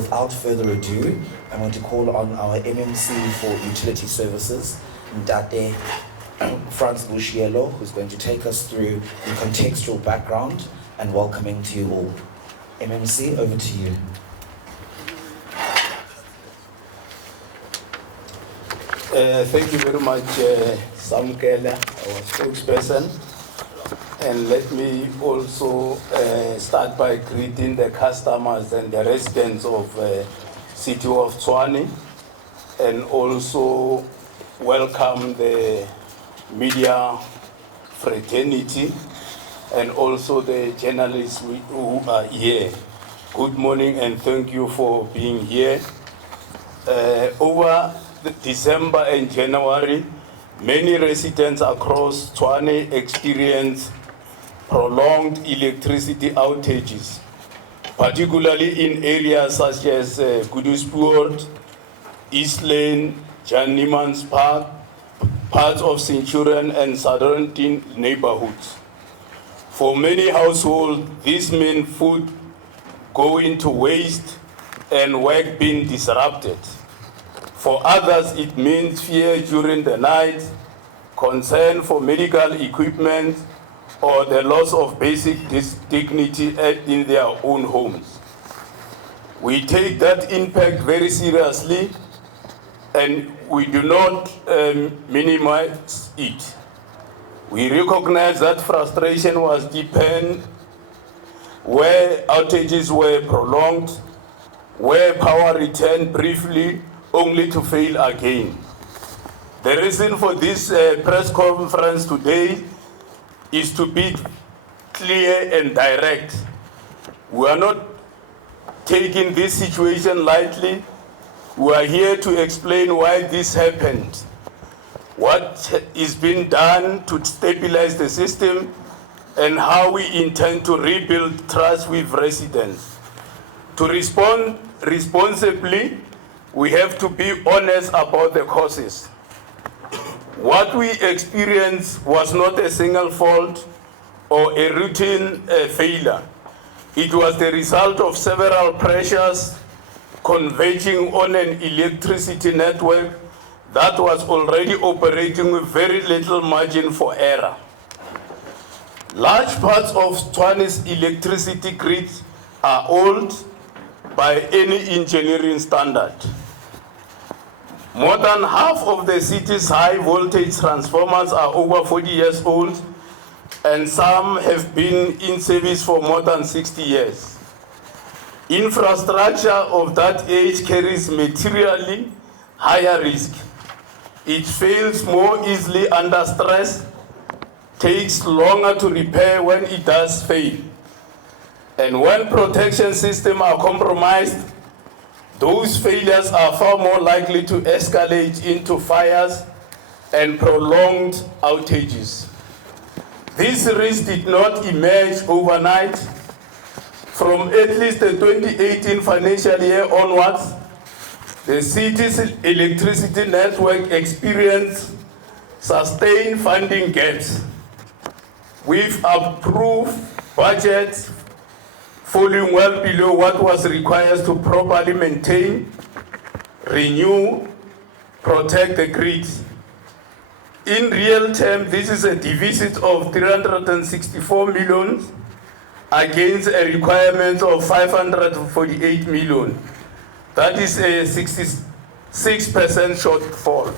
without further ado, I'm going to call on our MMC for Utility Services, Ndate Frans Boshielo, who's going to take us through the contextual background and welcoming to you all. MMC, over to you. Thank you very much, Samkelo, our spokesperson. And let me also start by greeting the customers and the residents of City of Tshwane, and also welcome the media fraternity and also the journalists who are here. Good morning and thank you for being here. Over December and January, many residents across Tshwane experienced prolonged electricity outages, particularly in areas such as Kuduspoort, East Lane, Jan Nieman's Park, parts of Centurion and surrounding neighborhoods. For many households, this meant food going to waste and work being disrupted. For others, it means fear during the night, concern for medical equipment, or the loss of basic dignity in their own homes. We take that impact very seriously, and we do not minimize it. We recognize that frustration was deepened where outages were prolonged, where power returned briefly only to fail again. The reason for this press conference today is to be clear and direct. We are not taking this situation lightly. We are here to explain why this happened, what is being done to stabilize the system, and how we intend to rebuild trust with residents. To respond responsibly, we have to be honest about the causes. What we experienced was not a single fault or a routine failure. It was the result of several pressures converging on an electricity network that was already operating with very little margin for error. Large parts of Tshwane's electricity grid are old by any engineering standard. More than half of the city's high voltage transformers are over 40 years old, and some have been in service for more than 60 years. Infrastructure of that age carries materially higher risk. It fails more easily under stress, takes longer to repair when it does fail. And when protection systems are compromised, those failures are far more likely to escalate into fires and prolonged outages. This risk did not emerge overnight. From at least the 2018 financial year onwards, the city's electricity network experienced sustained funding gaps, with approved budgets falling well below what was required to properly maintain, renew, protect the grid. In real terms, this is a deficit of 364 million against a requirement of 548 million. That is a 66% shortfall.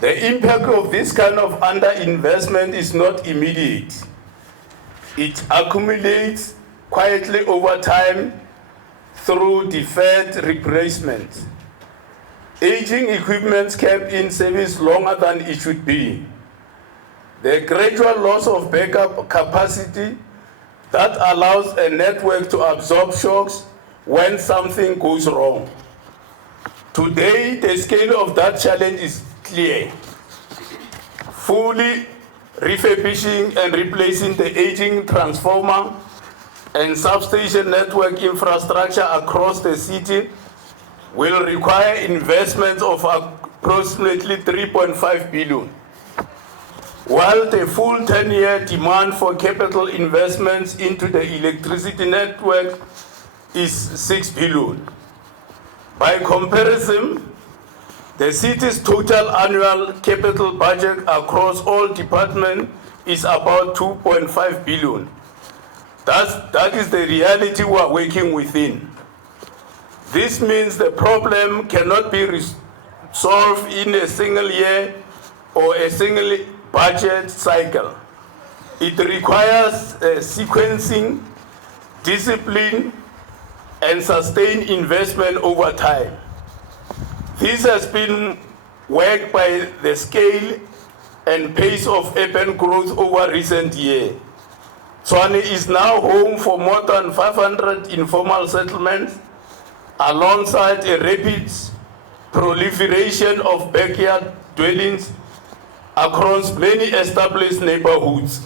The impact of this kind of underinvestment is not immediate. It accumulates quietly over time through deferred replacement. Aging equipment kept in service longer than it should be. The gradual loss of backup capacity that allows a network to absorb shocks when something goes wrong. Today, the scale of that challenge is clear. Fully refurbishing and replacing the aging transformer and substation network infrastructure across the city will require investments of approximately 3.5 billion. while the full 10-year demand for capital investments into the electricity network is 6 billion. By comparison, the city's total annual capital budget across all departments is about 2.5 billion. That is the reality we are working within. This means the problem cannot be solved in a single year or a single budget cycle. It requires sequencing, discipline, and sustained investment over time. This has been worked by the scale and pace of urban growth over recent years. Tshwane is now home for more than 500 informal settlements, alongside a rapid proliferation of backyard dwellings across many established neighborhoods.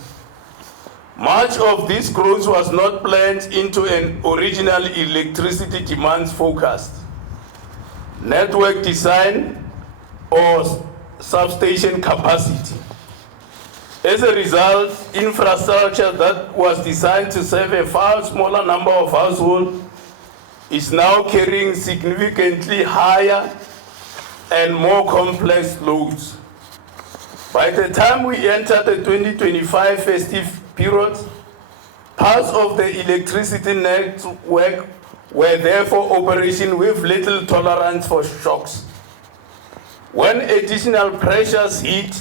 Much of this growth was not planned into an original electricity demand forecast, network design, or substation capacity. As a result, infrastructure that was designed to serve a far smaller number of households is now carrying significantly higher and more complex loads. By the time we enter the 2025 festive period, parts of the electricity network were therefore operating with little tolerance for shocks. When additional pressures hit,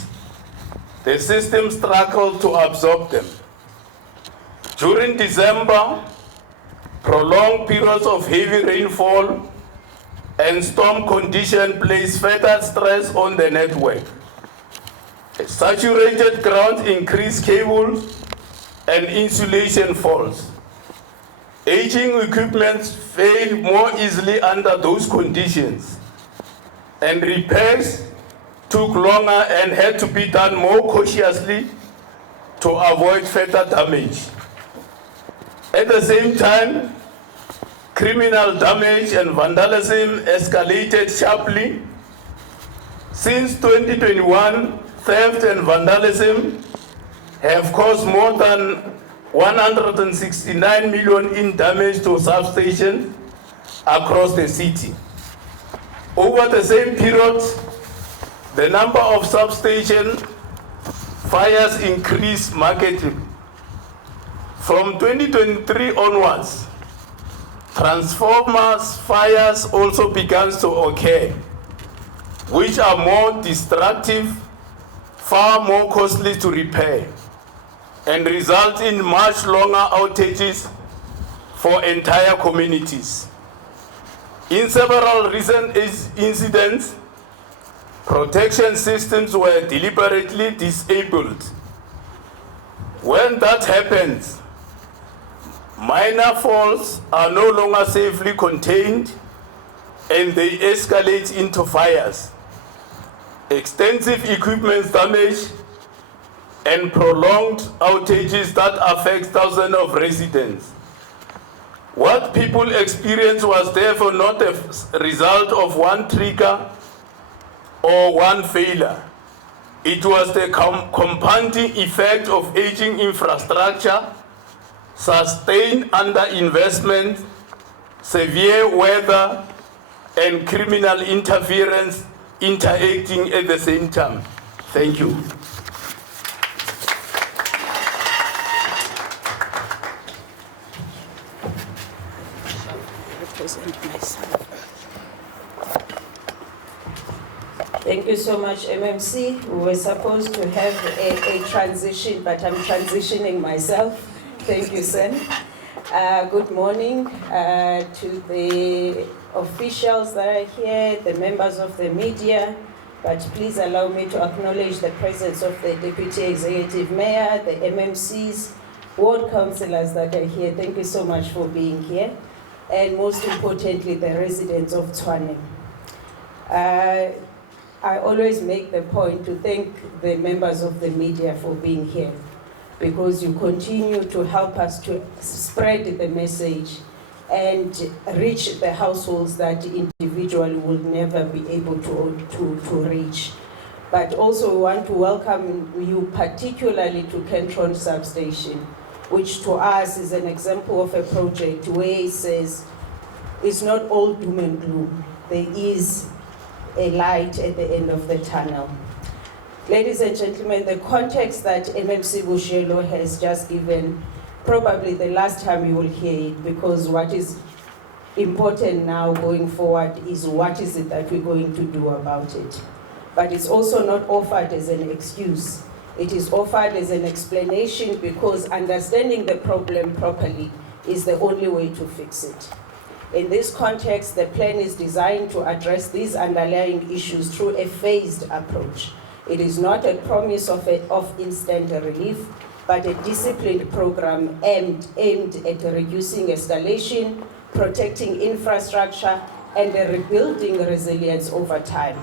the system struggled to absorb them. During December, prolonged periods of heavy rainfall and storm conditions placed further stress on the network. Saturated ground increased cables and insulation faults. Aging equipment failed more easily under those conditions, and repairs took longer and had to be done more cautiously to avoid further damage. At the same time, criminal damage and vandalism escalated sharply. Since 2021, theft and vandalism have caused more than 169 million in damage to substations across the city. Over the same period, the number of substation fires increased markedly. From 2023 onwards, transformers fires also began to occur, which are more destructive, far more costly to repair, and result in much longer outages for entire communities. In several recent incidents, protection systems were deliberately disabled. When that happens, minor faults are no longer safely contained and they escalate into fires, extensive equipment damage, and prolonged outages that affect thousands of residents. What people experienced was therefore not a result of one trigger or one failure. It was the compounding effect of aging infrastructure, sustained underinvestment, severe weather, and criminal interference interacting at the same time. Thank you. Thank you so much, MMC. We were supposed to have a transition, but I'm transitioning myself. Thank you, Sen. Good morning to the officials that are here, the members of the media, but please allow me to acknowledge the presence of the Deputy Executive Mayor, the MMCs, ward councillors that are here. Thank you so much for being here. And most importantly, the residents of Tshwane. I always make the point to thank the members of the media for being here, because you continue to help us to spread the message and reach the households that individually will never be able to reach. But also we want to welcome you particularly to Centurion substation, which to us is an example of a project where it says it's not all doom and gloom. There is a light at the end of the tunnel. Ladies and gentlemen, the context that MMC Boshielo has just given, probably the last time you will hear it, because what is important now going forward is what is it that we're going to do about it. But it's also not offered as an excuse. It is offered as an explanation because understanding the problem properly is the only way to fix it. In this context, the plan is designed to address these underlying issues through a phased approach. It is not a promise of instant relief, but a disciplined program aimed at reducing escalation, protecting infrastructure, and rebuilding resilience over time.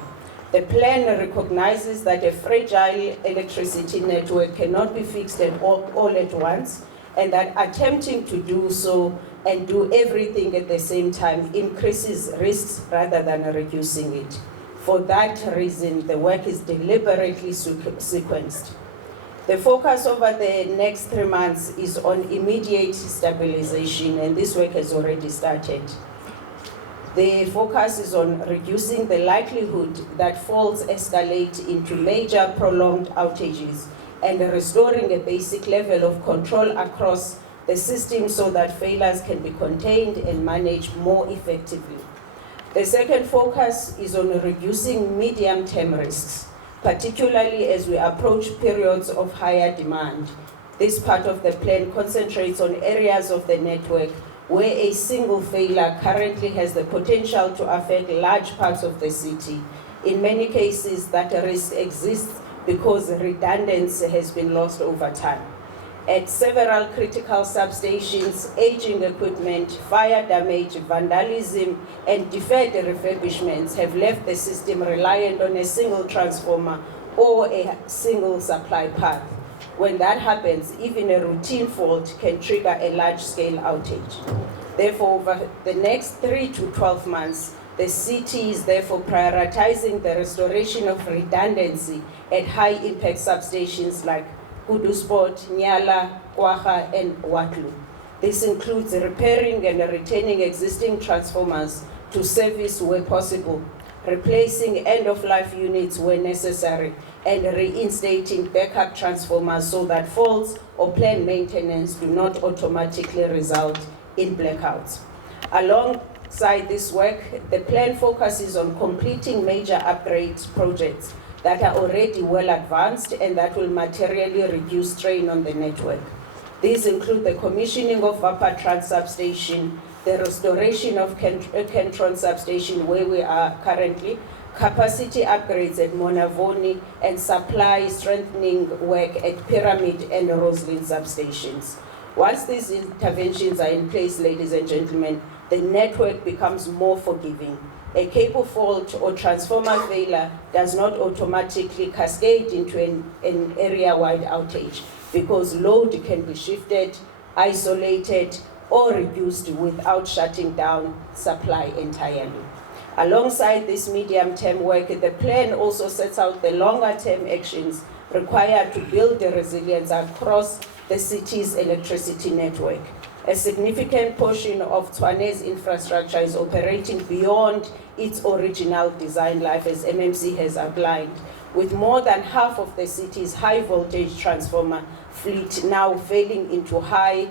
The plan recognizes that a fragile electricity network cannot be fixed all at once, and that attempting to do so and do everything at the same time increases risks rather than reducing it. For that reason, the work is deliberately sequenced. The focus over the next 3 months is on immediate stabilization, and this work has already started. The focus is on reducing the likelihood that faults escalate into major prolonged outages and restoring a basic level of control across the system so that failures can be contained and managed more effectively. The second focus is on reducing medium-term risks, particularly as we approach periods of higher demand. This part of the plan concentrates on areas of the network where a single failure currently has the potential to affect large parts of the city. In many cases, that risk exists because redundancy has been lost over time. At several critical substations, aging equipment, fire damage, vandalism, and deferred refurbishments have left the system reliant on a single transformer or a single supply path. When that happens, even a routine fault can trigger a large-scale outage. Therefore, over the next 3 to 12 months, the city is therefore prioritizing the restoration of redundancy at high-impact substations like Kudusport, Nyala, Kwaha, and Watlu. This includes repairing and retaining existing transformers to service where possible, replacing end-of-life units where necessary, and reinstating backup transformers so that faults or planned maintenance do not automatically result in blackouts. Alongside this work, the plan focuses on completing major upgrade projects that are already well advanced and that will materially reduce strain on the network. These include the commissioning of Trans substation, the restoration of Centurion substation where we are currently, capacity upgrades at Monavoni, and supply strengthening work at Pyramid and Roslyn substations. Once these interventions are in place, ladies and gentlemen, the network becomes more forgiving. A cable fault or transformer failure does not automatically cascade into an area-wide outage because load can be shifted, isolated, or reduced without shutting down supply entirely. Alongside this medium-term work, the plan also sets out the longer-term actions required to build the resilience across the city's electricity network. A significant portion of Tshwane's infrastructure is operating beyond its original design life, as MMC has outlined, with more than half of the city's high-voltage transformer fleet now falling into high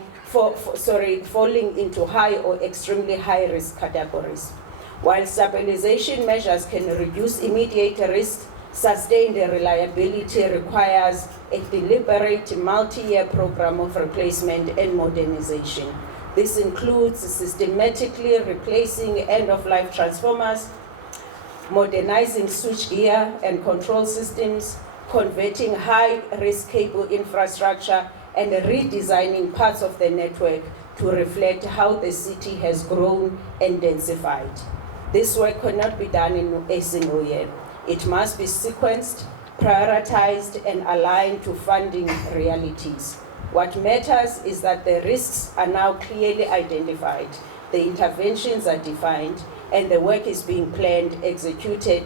or extremely high-risk categories. While stabilization measures can reduce immediate risk, sustained reliability requires a deliberate multi-year program of replacement and modernization. This includes systematically replacing end-of-life transformers, modernizing switchgear and control systems, converting high-risk cable infrastructure, and redesigning parts of the network to reflect how the city has grown and densified. This work cannot be done in a single year. It must be sequenced, prioritized, and aligned to funding realities. What matters is that the risks are now clearly identified, the interventions are defined, and the work is being planned, executed,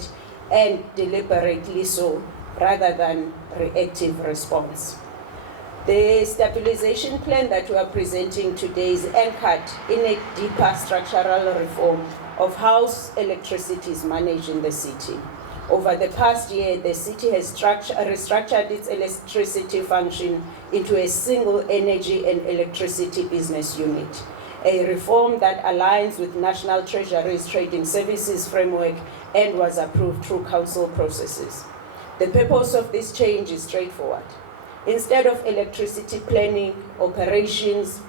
and deliberately so, rather than reactive response. The stabilization plan that we are presenting today is anchored in a deeper structural reform of how electricity is managed in the city. Over the past year, the city has restructured its electricity function into a single energy and electricity business unit, a reform that aligns with National Treasury's Trading Services Framework and was approved through council processes. The purpose of this change is straightforward. Instead of electricity planning, operations,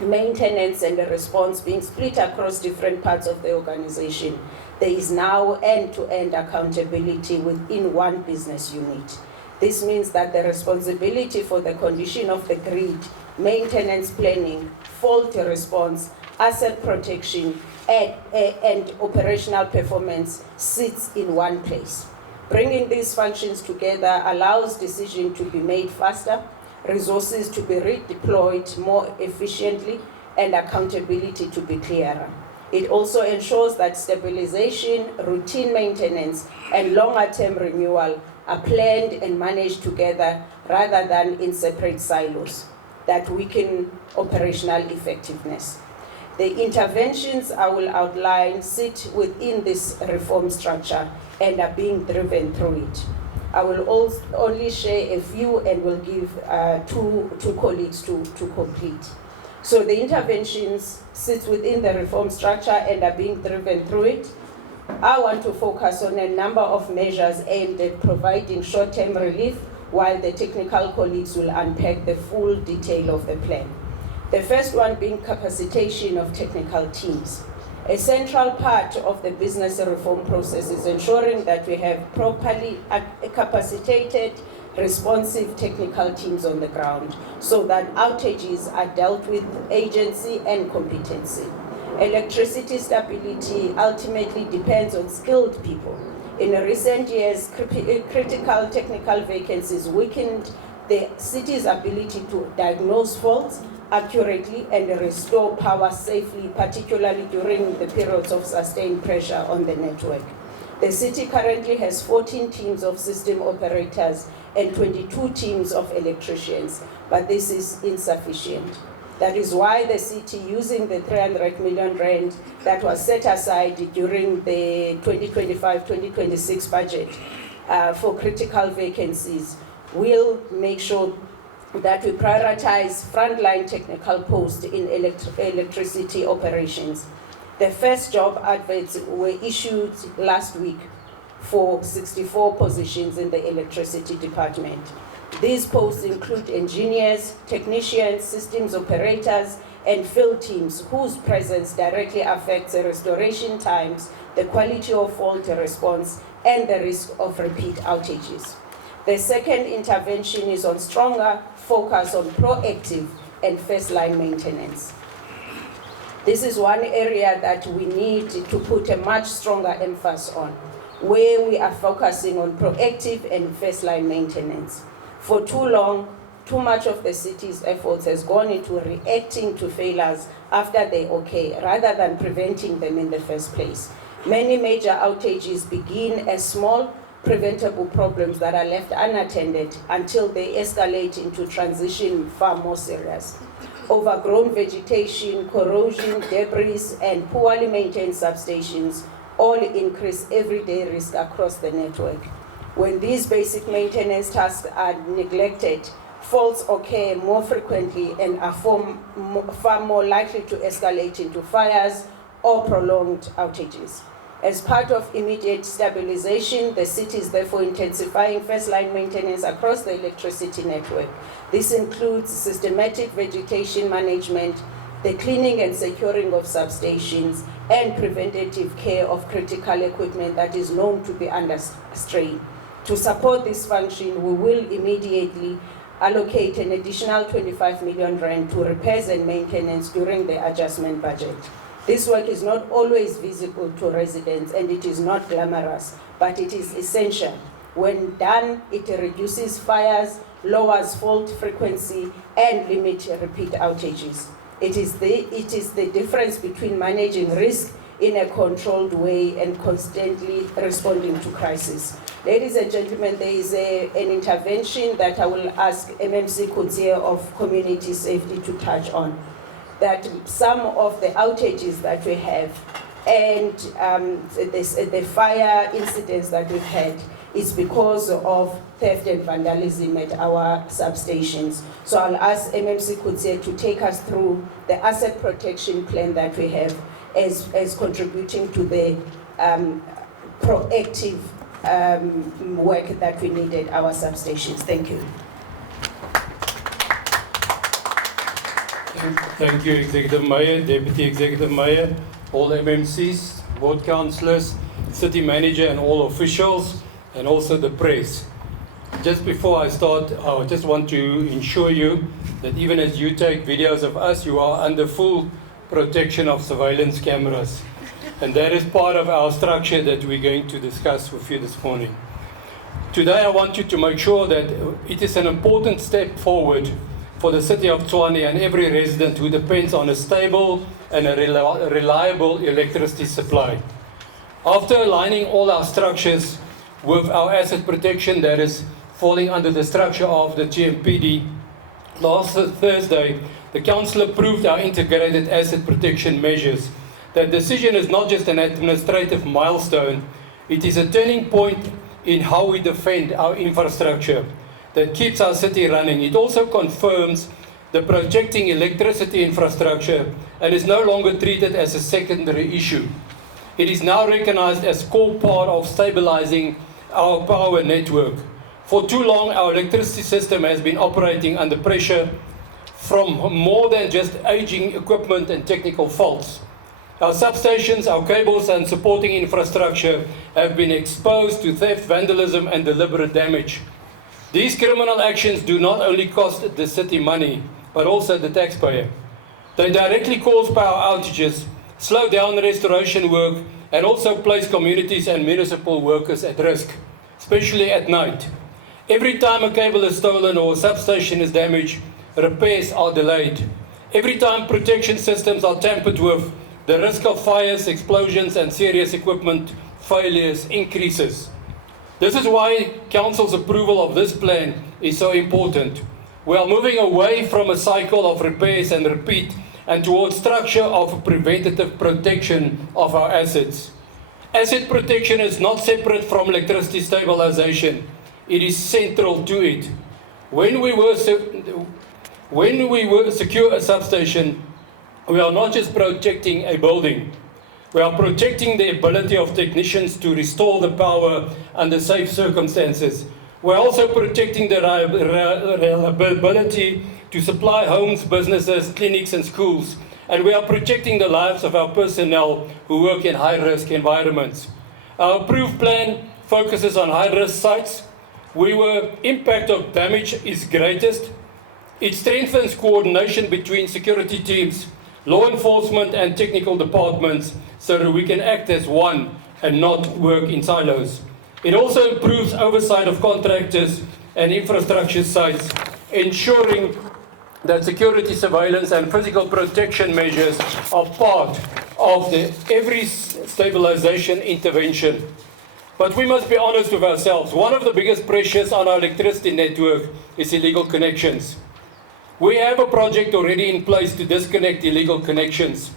maintenance, and the response being split across different parts of the organization, there is now end-to-end accountability within one business unit. This means that the responsibility for the condition of the grid, maintenance planning, fault response, asset protection, and operational performance sits in one place. Bringing these functions together allows decisions to be made faster, resources to be redeployed more efficiently, and accountability to be clearer. It also ensures that stabilization, routine maintenance, and longer-term renewal are planned and managed together rather than in separate silos that weaken operational effectiveness. The interventions I will outline sit within this reform structure and are being driven through it. I will also only share a few and will give two colleagues to complete. So the interventions sit within the reform structure and are being driven through it. I want to focus on a number of measures aimed at providing short-term relief, while the technical colleagues will unpack the full detail of the plan. The first one being capacitation of technical teams. A central part of the business reform process is ensuring that we have properly capacitated, responsive technical teams on the ground so that outages are dealt with agency and competency. Electricity stability ultimately depends on skilled people. In recent years, critical technical vacancies weakened the city's ability to diagnose faults accurately and restore power safely, particularly during the periods of sustained pressure on the network. The city currently has 14 teams of system operators and 22 teams of electricians, but this is insufficient. That is why the city, using the 300 million rand that was set aside during the 2025-2026 budget for critical vacancies, will make sure that we prioritize frontline technical posts in electricity operations. The first job adverts were issued last week for 64 positions in the electricity department. These posts include engineers, technicians, systems operators, and field teams whose presence directly affects the restoration times, the quality of fault response, and the risk of repeat outages. The second intervention is on stronger focus on proactive and first-line maintenance. This is one area that we need to put a much stronger emphasis on, where we are focusing on proactive and first-line maintenance. For too long, too much of the city's efforts has gone into reacting to failures after they occur, rather than preventing them in the first place. Many major outages begin as small, preventable problems that are left unattended until they escalate into transition far more serious. Overgrown vegetation, corrosion, debris, and poorly maintained substations all increase everyday risk across the network. When these basic maintenance tasks are neglected, faults occur more frequently and are far more likely to escalate into fires or prolonged outages. As part of immediate stabilization, the city is therefore intensifying first-line maintenance across the electricity network. This includes systematic vegetation management, the cleaning and securing of substations, and preventative care of critical equipment that is known to be under strain. To support this function, we will immediately allocate an additional 25 million rand to repairs and maintenance during the adjustment budget. This work is not always visible to residents and it is not glamorous, but it is essential. When done, it reduces fires, lowers fault frequency, and limits repeat outages. It is the difference between managing risk in a controlled way and constantly responding to crisis. Ladies and gentlemen, there is an intervention that I will ask MMC Coetzee of Community Safety to touch on. That some of the outages that we have and the fire incidents that we've had is because of theft and vandalism at our substations. So I'll ask MMC Coetzee to take us through the asset protection plan that we have as contributing to the proactive work that we need at our substations. Thank you. Thank you, Executive Mayor, Deputy Executive Mayor, all MMCs, board councillors, city manager and all officials, and also the press. Just before I start, I just want to ensure you that even as you take videos of us, you are under full protection of surveillance cameras. And that is part of our structure that we're going to discuss with you this morning. Today I want you to make sure that it is an important step forward for the City of Tshwane and every resident who depends on a stable and a reliable electricity supply. After aligning all our structures with our asset protection that is falling under the structure of the GMPD, last Thursday, the Council approved our integrated asset protection measures. That decision is not just an administrative milestone, it is a turning point in how we defend our infrastructure that keeps our city running. It also confirms the projecting electricity infrastructure and is no longer treated as a secondary issue. It is now recognized as core part of stabilizing our power network. For too long, our electricity system has been operating under pressure from more than just aging equipment and technical faults. Our substations, our cables and supporting infrastructure have been exposed to theft, vandalism and deliberate damage. These criminal actions do not only cost the city money, but also the taxpayer. They directly cause power outages, slow down restoration work, and also place communities and municipal workers at risk, especially at night. Every time a cable is stolen or a substation is damaged, repairs are delayed. Every time protection systems are tampered with, the risk of fires, explosions, and serious equipment failures increases. This is why Council's approval of this plan is so important. We are moving away from a cycle of repairs and repeat and towards structure of preventative protection of our assets. Asset protection is not separate from electricity stabilisation. It is central to it. When we secure a substation, we are not just protecting a building. We are protecting the ability of technicians to restore the power under safe circumstances. We are also protecting the reliability to supply homes, businesses, clinics and schools. And we are protecting the lives of our personnel who work in high-risk environments. Our approved plan focuses on high-risk sites where impact of damage is greatest. It strengthens coordination between security teams, law enforcement and technical departments so that we can act as one and not work in silos. It also improves oversight of contractors and infrastructure sites, ensuring that security surveillance and physical protection measures are part of every stabilisation intervention. But we must be honest with ourselves. One of the biggest pressures on our electricity network is illegal connections. We have a project already in place to disconnect illegal connections,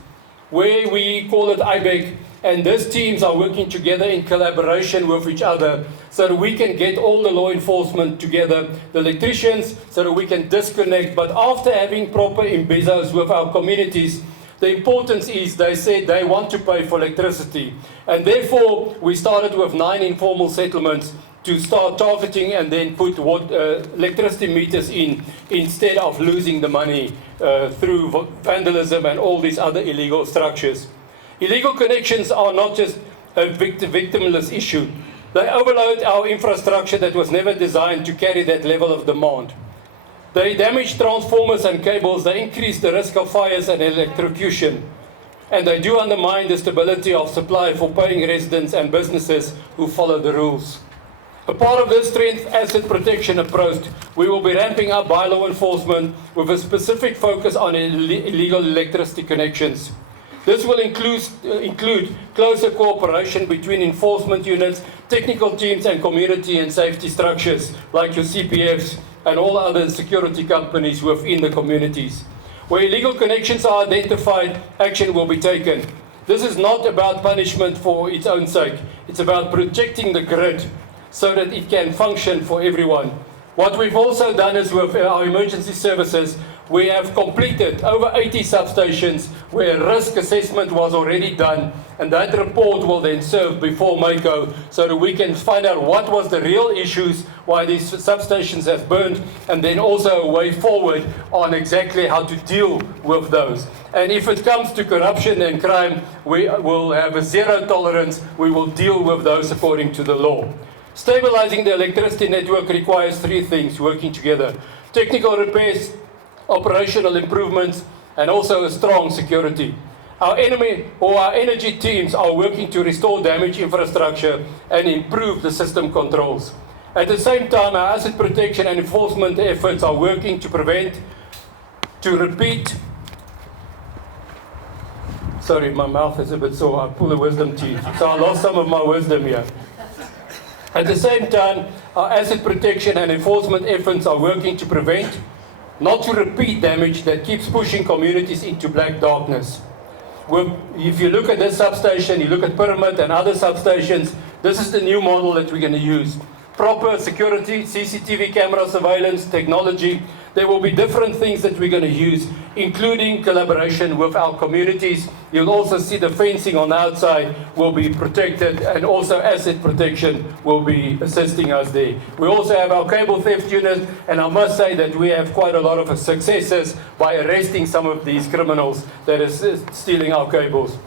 where we call it IBEC, and these teams are working together in collaboration with each other so that we can get all the law enforcement together, the electricians, so that we can disconnect. But after having proper imbezos with our communities, the importance is they said they want to pay for electricity. And therefore, we started with 9 informal settlements to start targeting and then put electricity meters in instead of losing the money through vandalism and all these other illegal structures. Illegal connections are not just a victimless issue. They overload our infrastructure that was never designed to carry that level of demand. They damage transformers and cables, they increase the risk of fires and electrocution, and they do undermine the stability of supply for paying residents and businesses who follow the rules. A part of this strength asset protection approach, we will be ramping up by law enforcement with a specific focus on illegal electricity connections. This will include closer cooperation between enforcement units, technical teams and community and safety structures like your CPFs and all other security companies within the communities. Where illegal connections are identified, action will be taken. This is not about punishment for its own sake. It's about protecting the grid so that it can function for everyone. What we've also done is with our emergency services, we have completed over 80 substations where risk assessment was already done, and that report will then serve before MACO so that we can find out what was the real issues, why these substations have burned, and then also a way forward on exactly how to deal with those. And if it comes to corruption and crime, we will have a zero tolerance. We will deal with those according to the law. Stabilizing the electricity network requires three things working together: technical repairs, operational improvements, and also a strong security. Our energy teams are working to restore damaged infrastructure and improve the system controls. At the same time, our asset protection and enforcement efforts are working to prevent, to repeat. Sorry, my mouth is a bit sore. I pull a wisdom teeth, so I lost some of my wisdom here. At the same time, our asset protection and enforcement efforts are working to prevent, not to repeat damage that keeps pushing communities into black darkness. If you look at this substation, you look at Pyramid and other substations, this is the new model that we're going to use. Proper security, CCTV camera surveillance, technology. There will be different things that we're going to use, including collaboration with our communities. You'll also see the fencing on the outside will be protected, and also asset protection will be assisting us there. We also have our cable theft unit, and I must say that we have quite a lot of successes by arresting some of these criminals that is stealing our cables.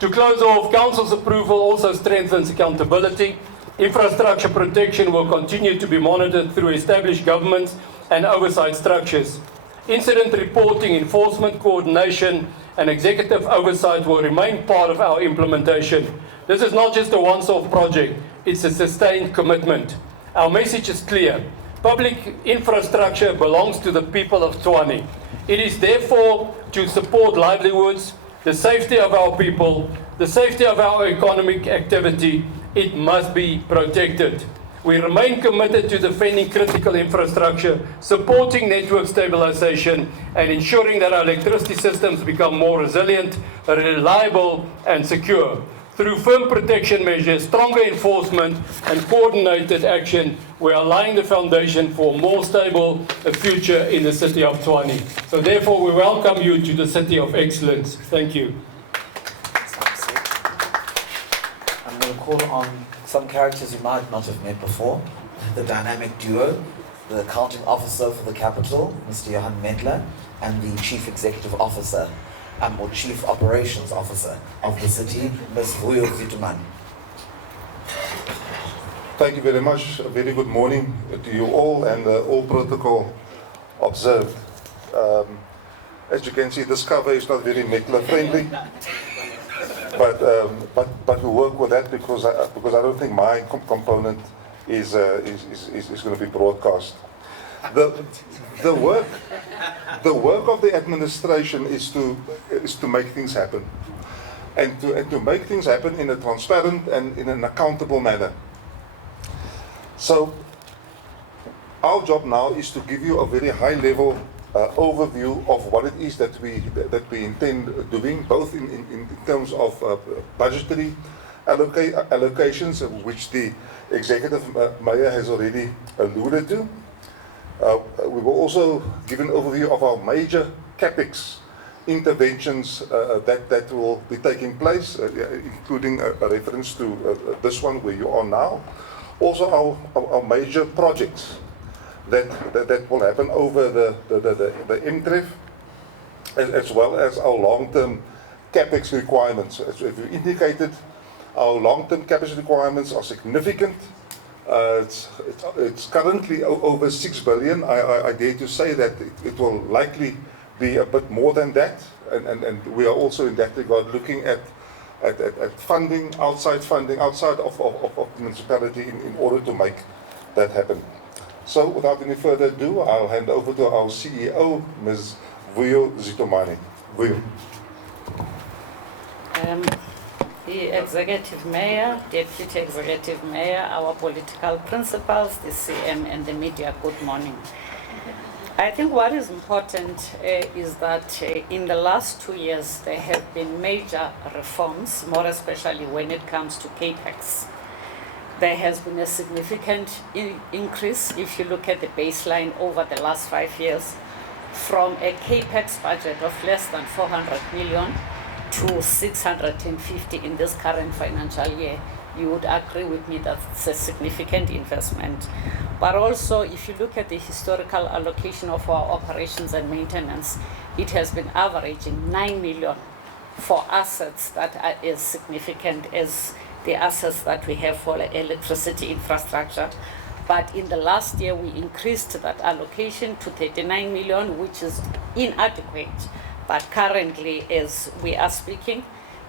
To close off, Council's approval also strengthens accountability. Infrastructure protection will continue to be monitored through established governments and oversight structures. Incident reporting, enforcement coordination, and executive oversight will remain part of our implementation. This is not just a once-off project, it's a sustained commitment. Our message is clear. Public infrastructure belongs to the people of Tshwane. It is therefore to support livelihoods, the safety of our people, the safety of our economic activity. It must be protected. We remain committed to defending critical infrastructure, supporting network stabilisation, and ensuring that our electricity systems become more resilient, reliable, and secure. Through firm protection measures, stronger enforcement, and coordinated action, we are laying the foundation for a more stable future in the City of Tshwane. So therefore, we welcome you to the City of Excellence. Thank you. I'm going to call on some characters you might not have met before. The dynamic duo, the accounting officer for the capital, Mr. Johann Mettler, and the chief executive officer, or chief operations officer of the city, Ms. Vuyo Zitumane. Thank you very much. A very good morning to you all, and all protocol observed. As you can see, this cover is not very Mettler friendly. But we work with that because I don't think my component is going to be broadcast. The work of the administration is to make things happen, and to make things happen in a transparent and in an accountable manner. So our job now is to give you a very high level overview of what it is that we intend doing, both in terms of budgetary allocations, which the executive mayor has already alluded to. We will also give an overview of our major capex interventions that will be taking place, including a reference to this one where you are now. Also our major projects that will happen over the MTREF, as well as our long-term capex requirements. As we've indicated, our long-term capex requirements are significant. It's currently over 6 billion. I dare to say that it will likely be a bit more than that, and we are also in that regard looking at funding outside of the municipality in order to make that happen. So without any further ado, I'll hand over to our CEO, Ms. Vuyo Zitumane. Vuyo. The Executive Mayor, Deputy Executive Mayor, our political principals, the CM and the media, good morning. I think what is important is that in the last 2 years there have been major reforms, more especially when it comes to CAPEX. There has been a significant increase if you look at the baseline over the last 5 years, from a CAPEX budget of less than 400 million to 650 in this current financial year. You would agree with me that it's a significant investment. But also, if you look at the historical allocation of our operations and maintenance, it has been averaging 9 million for assets that are as significant as the assets that we have for electricity infrastructure. But in the last year, we increased that allocation to 39 million, which is inadequate. But currently, as we are speaking,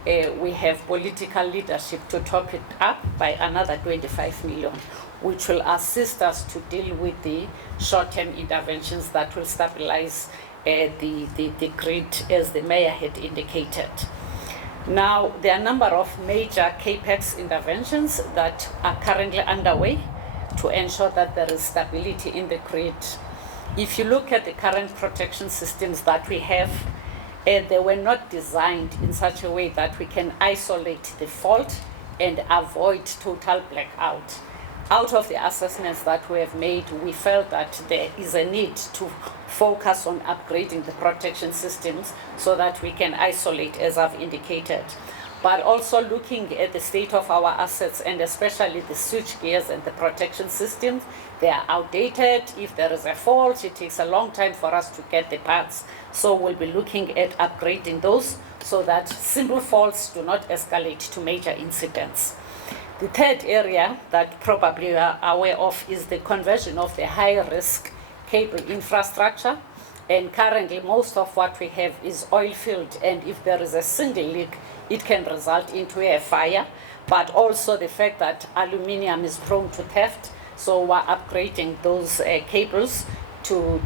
we have political leadership to top it up by another 25 million, which will assist us to deal with the short-term interventions that will stabilize the grid, as the mayor had indicated. Now, there are a number of major CAPEX interventions that are currently underway to ensure that there is stability in the grid. If you look at the current protection systems that we have, they were not designed in such a way that we can isolate the fault and avoid total blackout. Out of the assessments that we have made, we felt that there is a need to focus on upgrading the protection systems so that we can isolate, as I've indicated. But also looking at the state of our assets, and especially the switch gears and the protection systems, they are outdated. If there is a fault, it takes a long time for us to get the parts. So we'll be looking at upgrading those so that simple faults do not escalate to major incidents. The third area that probably you are aware of is the conversion of the high-risk cable infrastructure. And currently, most of what we have is oil-filled, and if there is a single leak, it can result into a fire. But also the fact that aluminium is prone to theft, so we're upgrading those cables to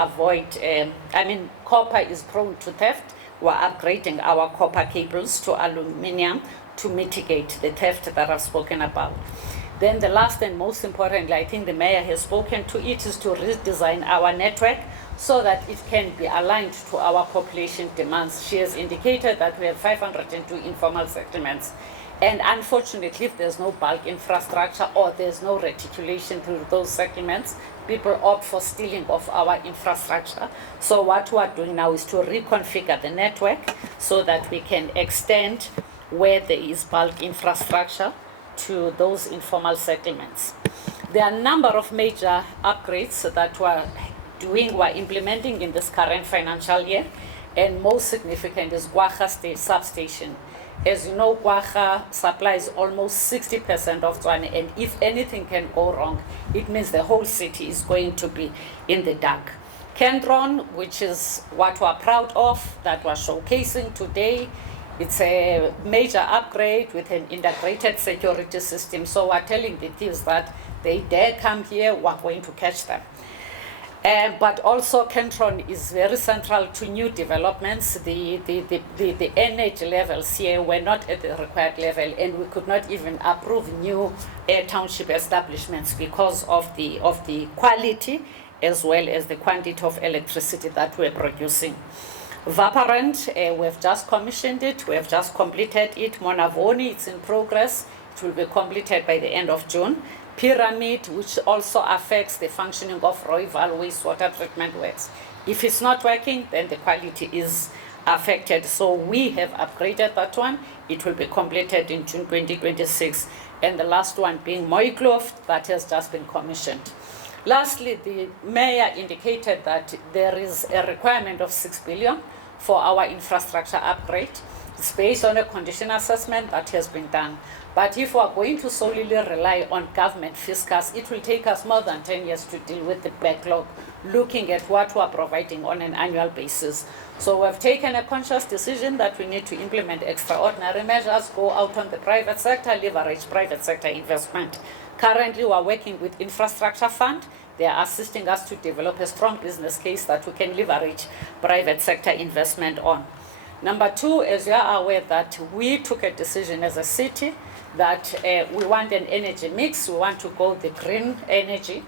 avoid, copper is prone to theft. We're upgrading our copper cables to aluminium to mitigate the theft that I've spoken about. Then the last and most importantly, I think the mayor has spoken to it, is to redesign our network so that it can be aligned to our population demands. She has indicated that we have 502 informal settlements. And unfortunately, if there's no bulk infrastructure or there's no reticulation to those settlements, people opt for stealing of our infrastructure. So what we are doing now is to reconfigure the network so that we can extend where there is bulk infrastructure to those informal settlements. There are a number of major upgrades that we're implementing in this current financial year, and most significant is Gwaga State Substation. As you know, Gwaga supplies almost 60% of Tshwane, and if anything can go wrong, it means the whole city is going to be in the dark. Centurion, which is what we're proud of, that we're showcasing today, it's a major upgrade with an integrated security system. So we're telling the thieves that they dare come here, we're going to catch them. But also Centurion is very central to new developments. The energy levels here were not at the required level, and we could not even approve new township establishments because of the quality as well as the quantity of electricity that we're producing. Vaporant, we've just commissioned it, we have just completed it. Monavoni, it's in progress. It will be completed by the end of June. Pyramid, which also affects the functioning of Royal wastewater treatment works. If it's not working, then the quality is affected. So we have upgraded that one. It will be completed in June 2026. And the last one being Moya, that has just been commissioned. Lastly, the mayor indicated that there is a requirement of 6 billion for our infrastructure upgrade. It's based on a condition assessment that has been done. But if we are going to solely rely on government fiscus, it will take us more than 10 years to deal with the backlog, looking at what we are providing on an annual basis. So we've taken a conscious decision that we need to implement extraordinary measures, go out on the private sector, leverage private sector investment. Currently, we are working with Infrastructure Fund. They are assisting us to develop a strong business case that we can leverage private sector investment on. Number two, as you are aware that we took a decision as a city that we want an energy mix, we want to go the green energy.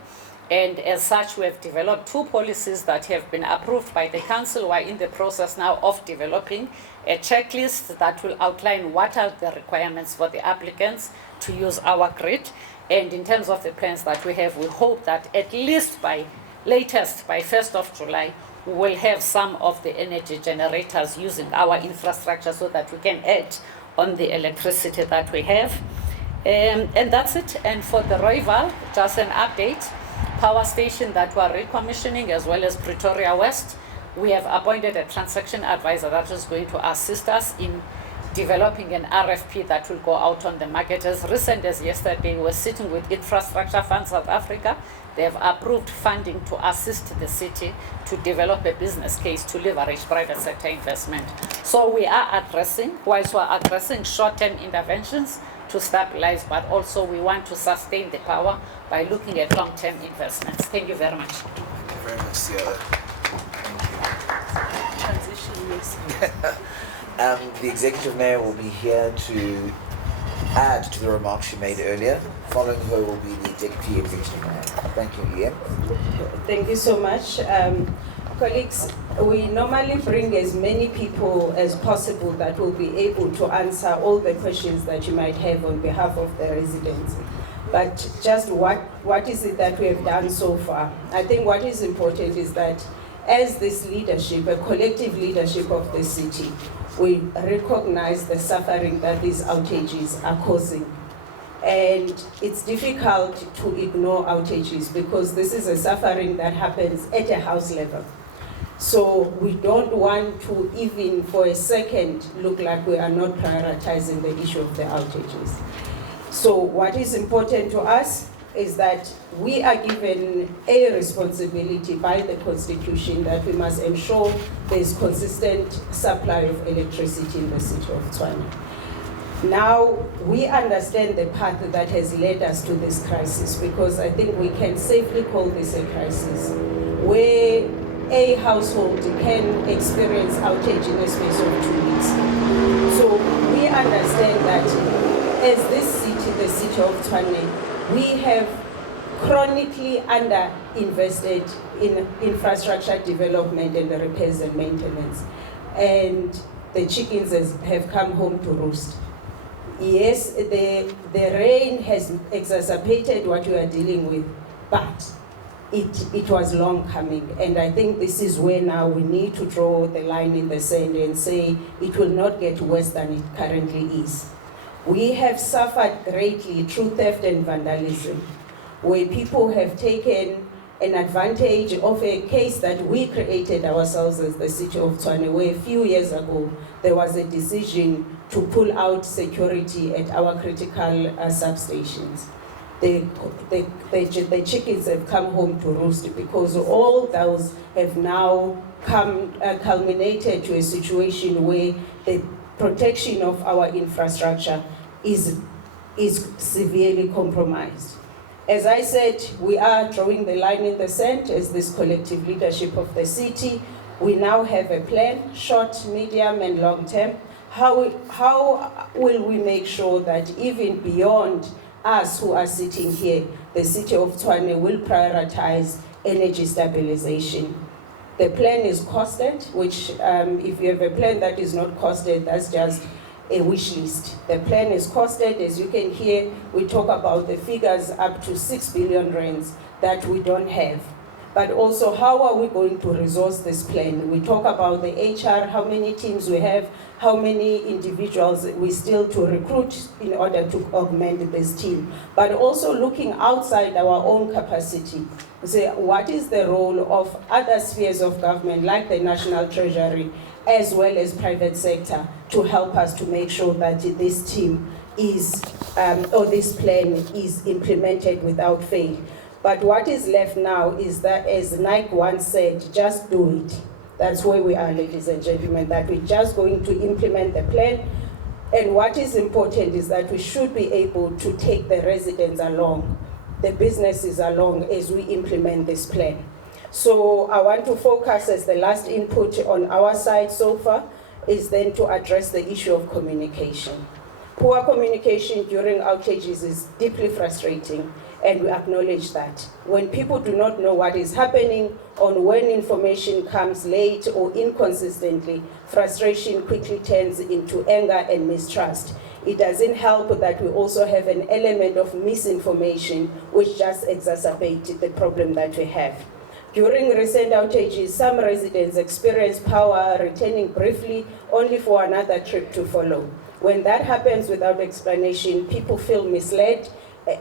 And as such, we have developed 2 policies that have been approved by the council. We're in the process now of developing a checklist that will outline what are the requirements for the applicants to use our grid. And in terms of the plans that we have, we hope that at least by 1st of July, we will have some of the energy generators using our infrastructure so that we can add on the electricity that we have. And that's it. And for the rival, just an update. Power station that we're recommissioning, as well as Pretoria West. We have appointed a transaction advisor that is going to assist us in developing an RFP that will go out on the market. As recent as yesterday, we were sitting with Infrastructure Fund South Africa. They have approved funding to assist the city to develop a business case to leverage private sector investment. So we are addressing, whilst we're addressing short-term interventions to stabilize, but also we want to sustain the power by looking at long-term investments. Thank you very much. Thank you very much, Sierra. Transition, yes. The executive mayor will be here to add to the remarks she made earlier. Following her will be the deputy executive mayor. Thank you, Ian. Thank you so much. Colleagues, we normally bring as many people as possible that will be able to answer all the questions that you might have on behalf of the residents. But just what is it that we have done so far? I think what is important is that as this leadership, a collective leadership of the city, we recognize the suffering that these outages are causing. And it's difficult to ignore outages because this is a suffering that happens at a house level. So we don't want to even for a second look like we are not prioritizing the issue of the outages. So what is important to us is that we are given a responsibility by the Constitution that we must ensure there is consistent supply of electricity in the city of Tshwane. Now, we understand the path that has led us to this crisis because I think we can safely call this a crisis where a household can experience outage in a space of 2 weeks. So we understand that as this city, the city of Tshwane, we have chronically underinvested in infrastructure development and the repairs and maintenance. And the chickens have come home to roost. Yes, the rain has exacerbated what we are dealing with, but it was long coming. And I think this is where now we need to draw the line in the sand and say it will not get worse than it currently is. We have suffered greatly through theft and vandalism, where people have taken an advantage of a case that we created ourselves as the city of Tshwane, where a few years ago there was a decision to pull out security at our critical substations. The chickens have come home to roost because all those have now culminated to a situation where the protection of our infrastructure is severely compromised. As I said, we are drawing the line in the sand as this collective leadership of the city. We now have a plan, short, medium, and long term. How will we make sure that even beyond us who are sitting here, the city of Tshwane will prioritize energy stabilization? The plan is costed, which if you have a plan that is not costed, that's just a wish list. The plan is costed. As you can hear, we talk about the figures up to 6 billion rands that we don't have. But also, how are we going to resource this plan? We talk about the HR, how many teams we have, how many individuals we still to recruit in order to augment this team. But also looking outside our own capacity. Say, what is the role of other spheres of government, like the National Treasury, as well as private sector, to help us to make sure that this team is, or this plan is implemented without fail. But what is left now is that, as Nike once said, just do it. That's where we are, ladies and gentlemen, that we're just going to implement the plan. And what is important is that we should be able to take the residents along, the businesses along, as we implement this plan. So I want to focus as the last input on our side so far. is then to address the issue of communication. Poor communication during outages is deeply frustrating, and we acknowledge that. When people do not know what is happening, or when information comes late or inconsistently, frustration quickly turns into anger and mistrust. It doesn't help that we also have an element of misinformation, which just exacerbates the problem that we have. During recent outages, some residents experienced power returning briefly, only for another trip to follow. When that happens without explanation, people feel misled,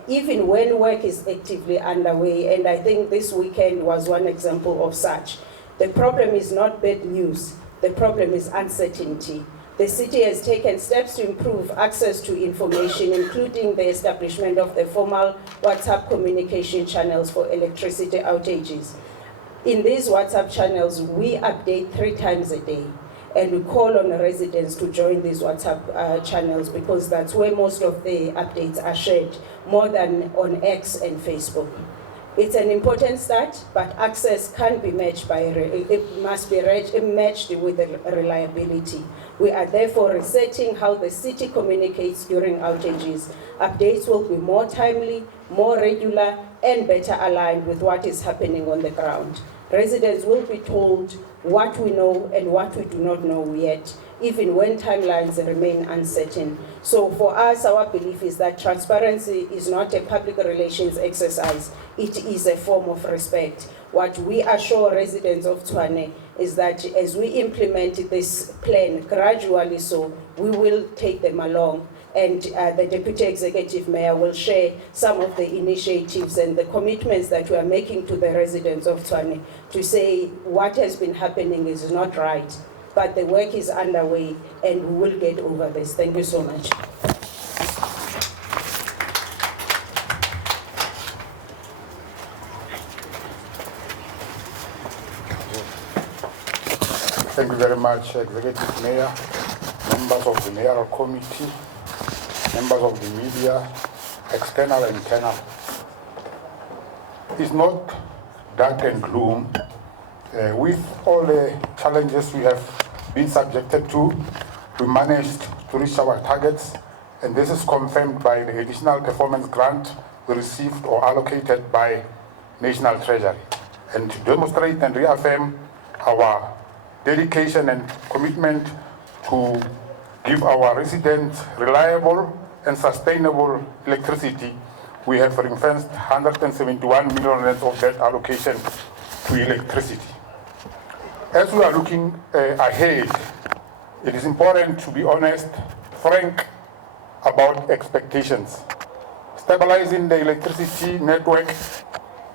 even when work is actively underway, and I think this weekend was one example of such. The problem is not bad news, the problem is uncertainty. The city has taken steps to improve access to information, including the establishment of the formal WhatsApp communication channels for electricity outages. In these WhatsApp channels, we update 3 times a day. And we call on the residents to join these WhatsApp channels, because that's where most of the updates are shared, more than on X and Facebook. It's an important start, but access can't be matched it must be matched with reliability. We are therefore researching how the city communicates during outages. Updates will be more timely, more regular, and better aligned with what is happening on the ground. Residents will be told what we know and what we do not know yet, even when timelines remain uncertain. So for us, our belief is that transparency is not a public relations exercise, it is a form of respect. What we assure residents of Tshwane is that as we implement this plan gradually, so we will take them along, and the Deputy Executive Mayor will share some of the initiatives and the commitments that we are making to the residents of Tshwane to say what has been happening is not right, but the work is underway and we will get over this. Thank you so much. Thank you very much, Executive Mayor, members of the Mayoral Committee, members of the media, external and internal. It's not dark and gloom. With all the challenges we have been subjected to, we managed to reach our targets, and this is confirmed by the additional performance grant we received or allocated by National Treasury. And to demonstrate and reaffirm our dedication and commitment to give our residents reliable and sustainable electricity, we have ring-fenced 171 million rand of that allocation to electricity. As we are looking ahead, it is important to be honest, frank about expectations. Stabilizing the electricity network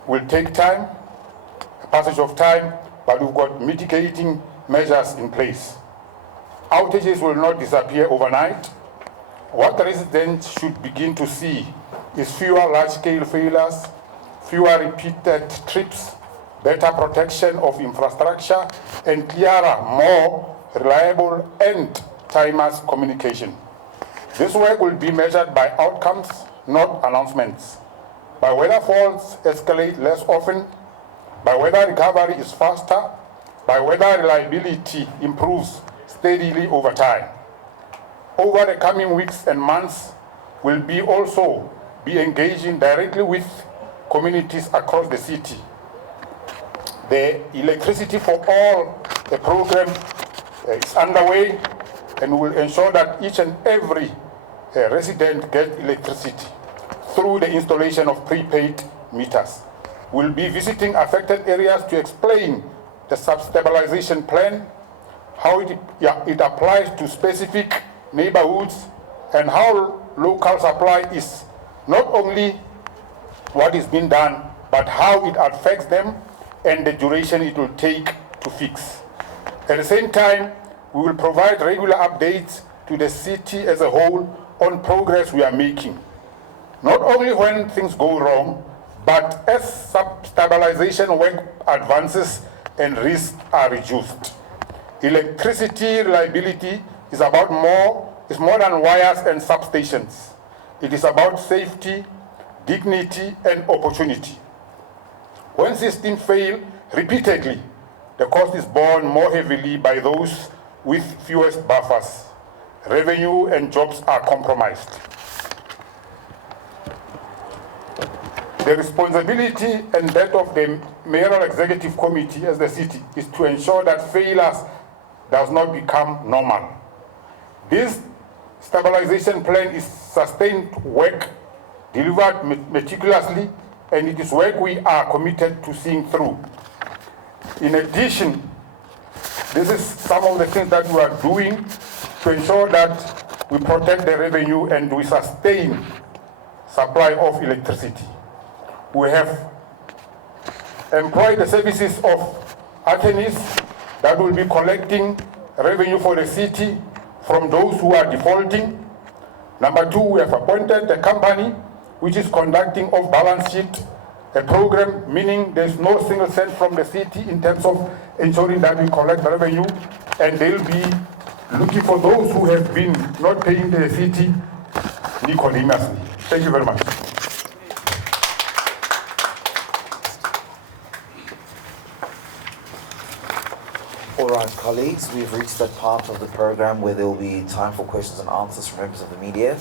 will take time, a passage of time, but we've got mitigating measures in place. Outages will not disappear overnight. What residents should begin to see is fewer large-scale failures, fewer repeated trips, better protection of infrastructure, and clearer, more reliable and timeless communication. This work will be measured by outcomes, not announcements, by whether faults escalate less often, by whether recovery is faster, by whether reliability improves steadily over time. Over the coming weeks and months, we'll also be engaging directly with communities across the city. The Electricity for All program is underway, and will ensure that each and every resident gets electricity through the installation of prepaid meters. We'll be visiting affected areas to explain the stabilization plan, how it applies to specific neighborhoods, and how local supply is not only what is being done, but how it affects them and the duration it will take to fix. At the same time, we will provide regular updates to the city as a whole on progress we are making. Not only when things go wrong, but as stabilization work advances and risks are reduced. Electricity reliability is more than wires and substations. It is about safety, dignity, and opportunity. When systems fail repeatedly, the cost is borne more heavily by those with fewest buffers. Revenue and jobs are compromised. The responsibility and that of the Mayoral Executive Committee as the city is to ensure that failures does not become normal. This stabilization plan is sustained work, delivered meticulously, and it is work we are committed to seeing through. In addition, this is some of the things that we are doing to ensure that we protect the revenue and we sustain supply of electricity. We have employed the services of attorneys that will be collecting revenue for the city from those who are defaulting. Number two, we have appointed a company which is conducting off-balance sheet a program, meaning there's no single cent from the city in terms of ensuring that we collect revenue, and they'll be looking for those who have been not paying the city Nicodemously. Thank you very much. All right, colleagues, we've reached that part of the program where there will be time for questions and answers from members of the media.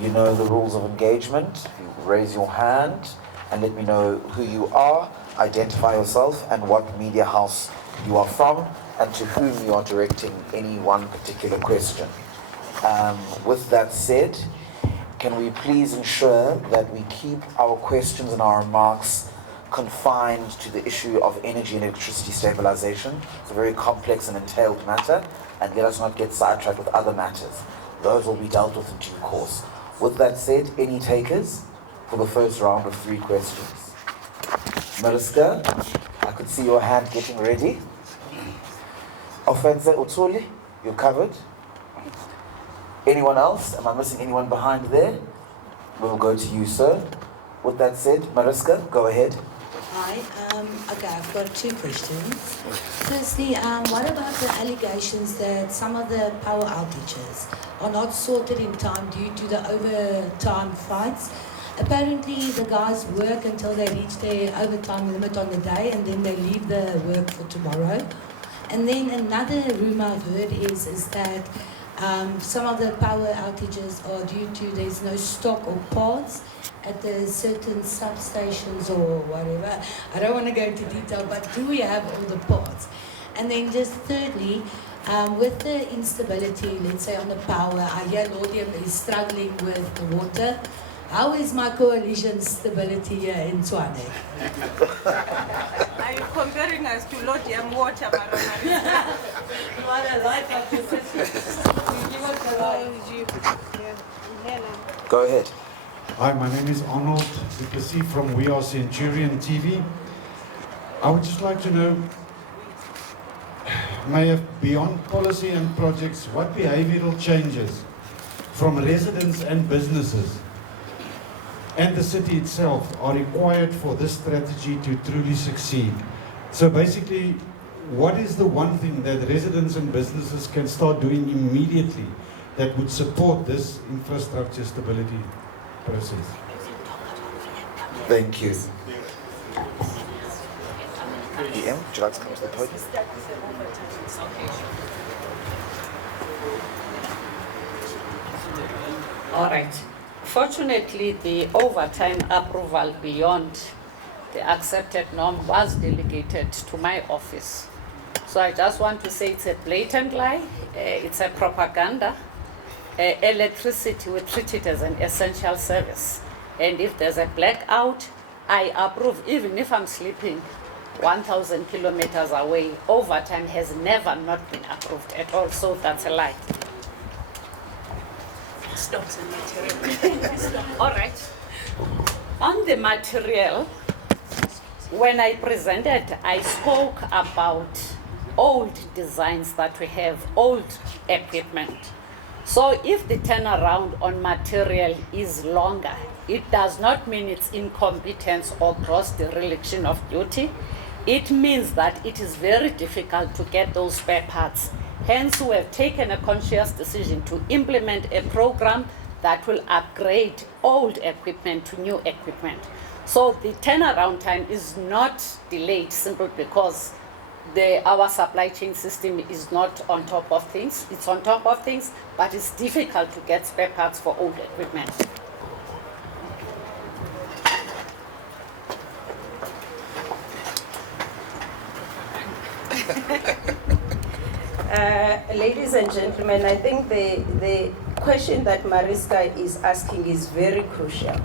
You know the rules of engagement. You raise your hand and let me know who you are, identify yourself and what media house you are from, and to whom you are directing any one particular question. With that said, can we please ensure that we keep our questions and our remarks confined to the issue of energy and electricity stabilization? It's a very complex and entailed matter, and let us not get sidetracked with other matters. Those will be dealt with in due course. With that said, any takers for the first round of 3 questions? Mariska, I could see your hand getting ready. Ofenze Utsuli, you're covered. Anyone else? Am I missing anyone behind there? We'll go to you, sir. With that said, Mariska, go ahead. Hi, okay, I've got 2 questions. Firstly, what about the allegations that some of the power outages are not sorted in time due to the overtime fights? Apparently, the guys work until they reach their overtime limit on the day, and then they leave the work for tomorrow. And then another rumor I've heard is that some of the power outages are due to there's no stock or parts at the certain substations or whatever. I don't want to go into detail, but do we have all the parts? And then just thirdly, with the instability, let's say on the power, I hear Laudium is struggling with the water. How is my coalition's stability here in Tshwane? Are you comparing us to Laudium water, Marona? What a life of the Go ahead. Hi, my name is Arnold Zitumane from We Are Centurion TV. I would just like to know, Mayor, beyond policy and projects, what behavioral changes from residents and businesses and the city itself are required for this strategy to truly succeed? So basically, what is the one thing that residents and businesses can start doing immediately that would support this infrastructure stability process? Thank you. EM, would you like to come to the podium? All right. Fortunately, the overtime approval beyond the accepted norm was delegated to my office. So I just want to say it's a blatant lie. It's a propaganda. Electricity, we treat it as an essential service. And if there's a blackout, I approve, even if I'm sleeping 1,000 kilometers away. Overtime has never not been approved at all, so that's a lie. Stop the material. All right. On the material, when I presented, I spoke about old designs that we have, old equipment. So if the turnaround on material is longer, it does not mean it's incompetence or gross dereliction of duty. It means that it is very difficult to get those spare parts. Hence, we have taken a conscious decision to implement a program that will upgrade old equipment to new equipment. So the turnaround time is not delayed simply because our supply chain system is not on top of things. It's on top of things, but it's difficult to get spare parts for old equipment. Ladies and gentlemen, I think the question that Mariska is asking is very crucial,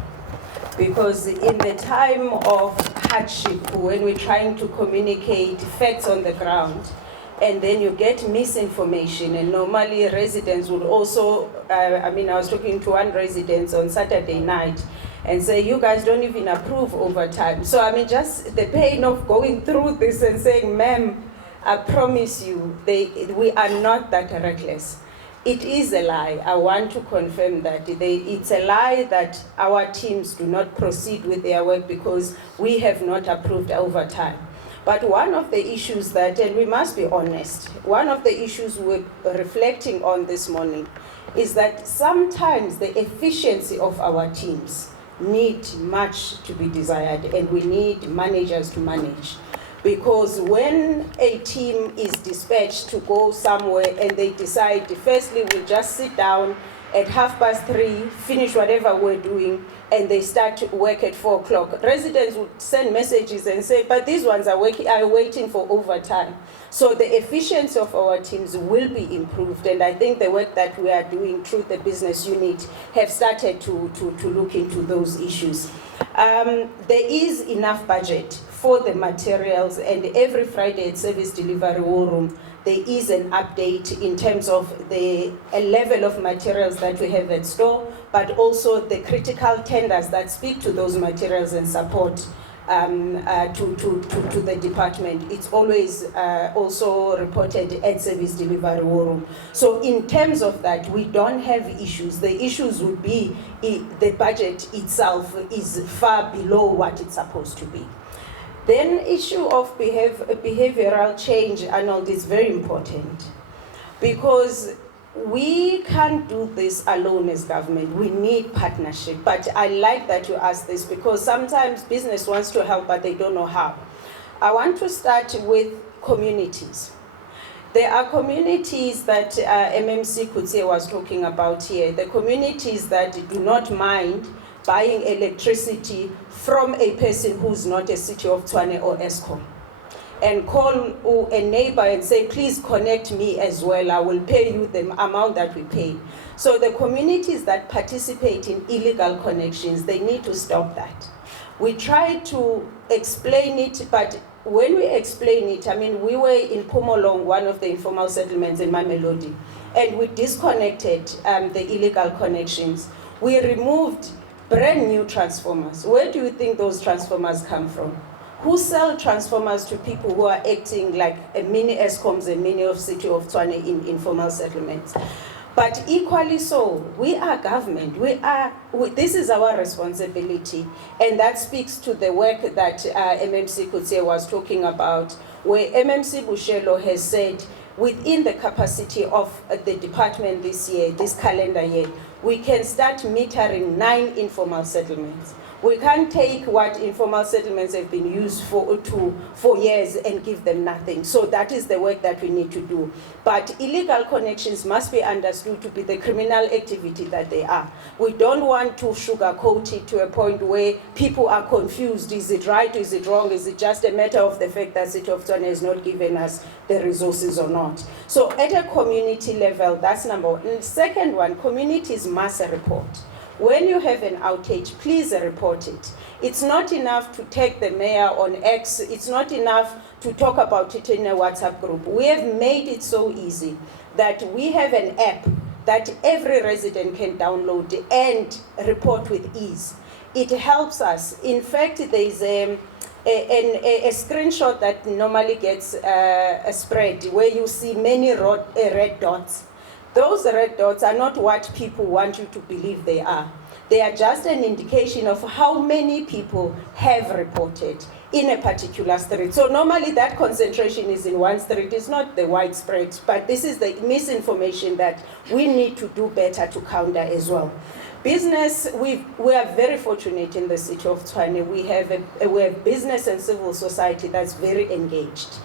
because in the time of hardship, when we're trying to communicate facts on the ground, and then you get misinformation, and normally residents would also, I was talking to one resident on Saturday night, and say, you guys don't even approve overtime. So just the pain of going through this and saying, ma'am, I promise you, we are not that reckless. It is a lie. I want to confirm that. It's a lie that our teams do not proceed with their work because we have not approved overtime. But one of the issues that, and we must be honest, one of the issues we're reflecting on this morning is that sometimes the efficiency of our teams need much to be desired, and we need managers to manage. Because when a team is dispatched to go somewhere and they decide, firstly, we'll just sit down at 3:30, finish whatever we're doing, and they start work at 4 o'clock. Residents would send messages and say, but these ones are waiting for overtime. So the efficiency of our teams will be improved, and I think the work that we are doing through the business unit have started to look into those issues. There is enough budget for the materials, and every Friday at Service Delivery War Room, there is an update in terms of the level of materials that we have at store, but also the critical tenders that speak to those materials and support to the department. It's always also reported at Service Delivery War Room. So in terms of that, we don't have issues. The issues would be the budget itself is far below what it's supposed to be. Then issue of behavioral change, Arnold, is very important, because we can't do this alone as government. We need partnership. But I like that you asked this, because sometimes business wants to help, but they don't know how. I want to start with communities. There are communities that MMC Coetzee was talking about here. The communities that do not mind buying electricity from a person who's not a City of Tshwane or Eskom, and call a neighbor and say, please connect me as well, I will pay you the amount that we pay. So the communities that participate in illegal connections, they need to stop that. We try to explain it, but when we explain it, we were in Pumolong, one of the informal settlements in Mamelodi, and we disconnected the illegal connections. We removed brand new transformers. Where do you think those transformers come from? Who sell transformers to people who are acting like a mini Escoms and mini of City of Tshwane in informal settlements? But equally so, we are government. This is our responsibility, and that speaks to the work that MMC Coetzee was talking about, where MMC Boshielo has said, within the capacity of the department this year, this calendar year, we can start metering 9 informal settlements. We can't take what informal settlements have been used for years and give them nothing. So that is the work that we need to do. But illegal connections must be understood to be the criminal activity that they are. We don't want to sugarcoat it to a point where people are confused. Is it right? Is it wrong? Is it just a matter of the fact that City of Tshwane has not given us the resources or not? So at a community level, that's number one. And second one, communities must report. When you have an outage, please report it. It's not enough to take the mayor on X. It's not enough to talk about it in a WhatsApp group. We have made it so easy that we have an app that every resident can download and report with ease. It helps us. In fact, there is a screenshot that normally gets spread where you see many red dots. Those red dots are not what people want you to believe they are. They are just an indication of how many people have reported in a particular street. So normally that concentration is in one street. It's not the widespread, but this is the misinformation that we need to do better to counter as well. Business, we are very fortunate in the City of Tshwane. We have business and civil society that's very engaged.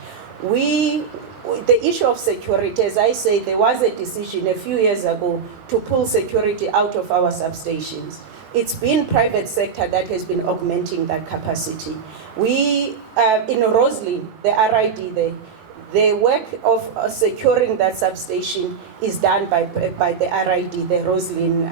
The issue of security, as I say, there was a decision a few years ago to pull security out of our substations. It's been private sector that has been augmenting that capacity. We, in Roslyn, the RID there, the work of securing that substation is done by the RID, the Roslyn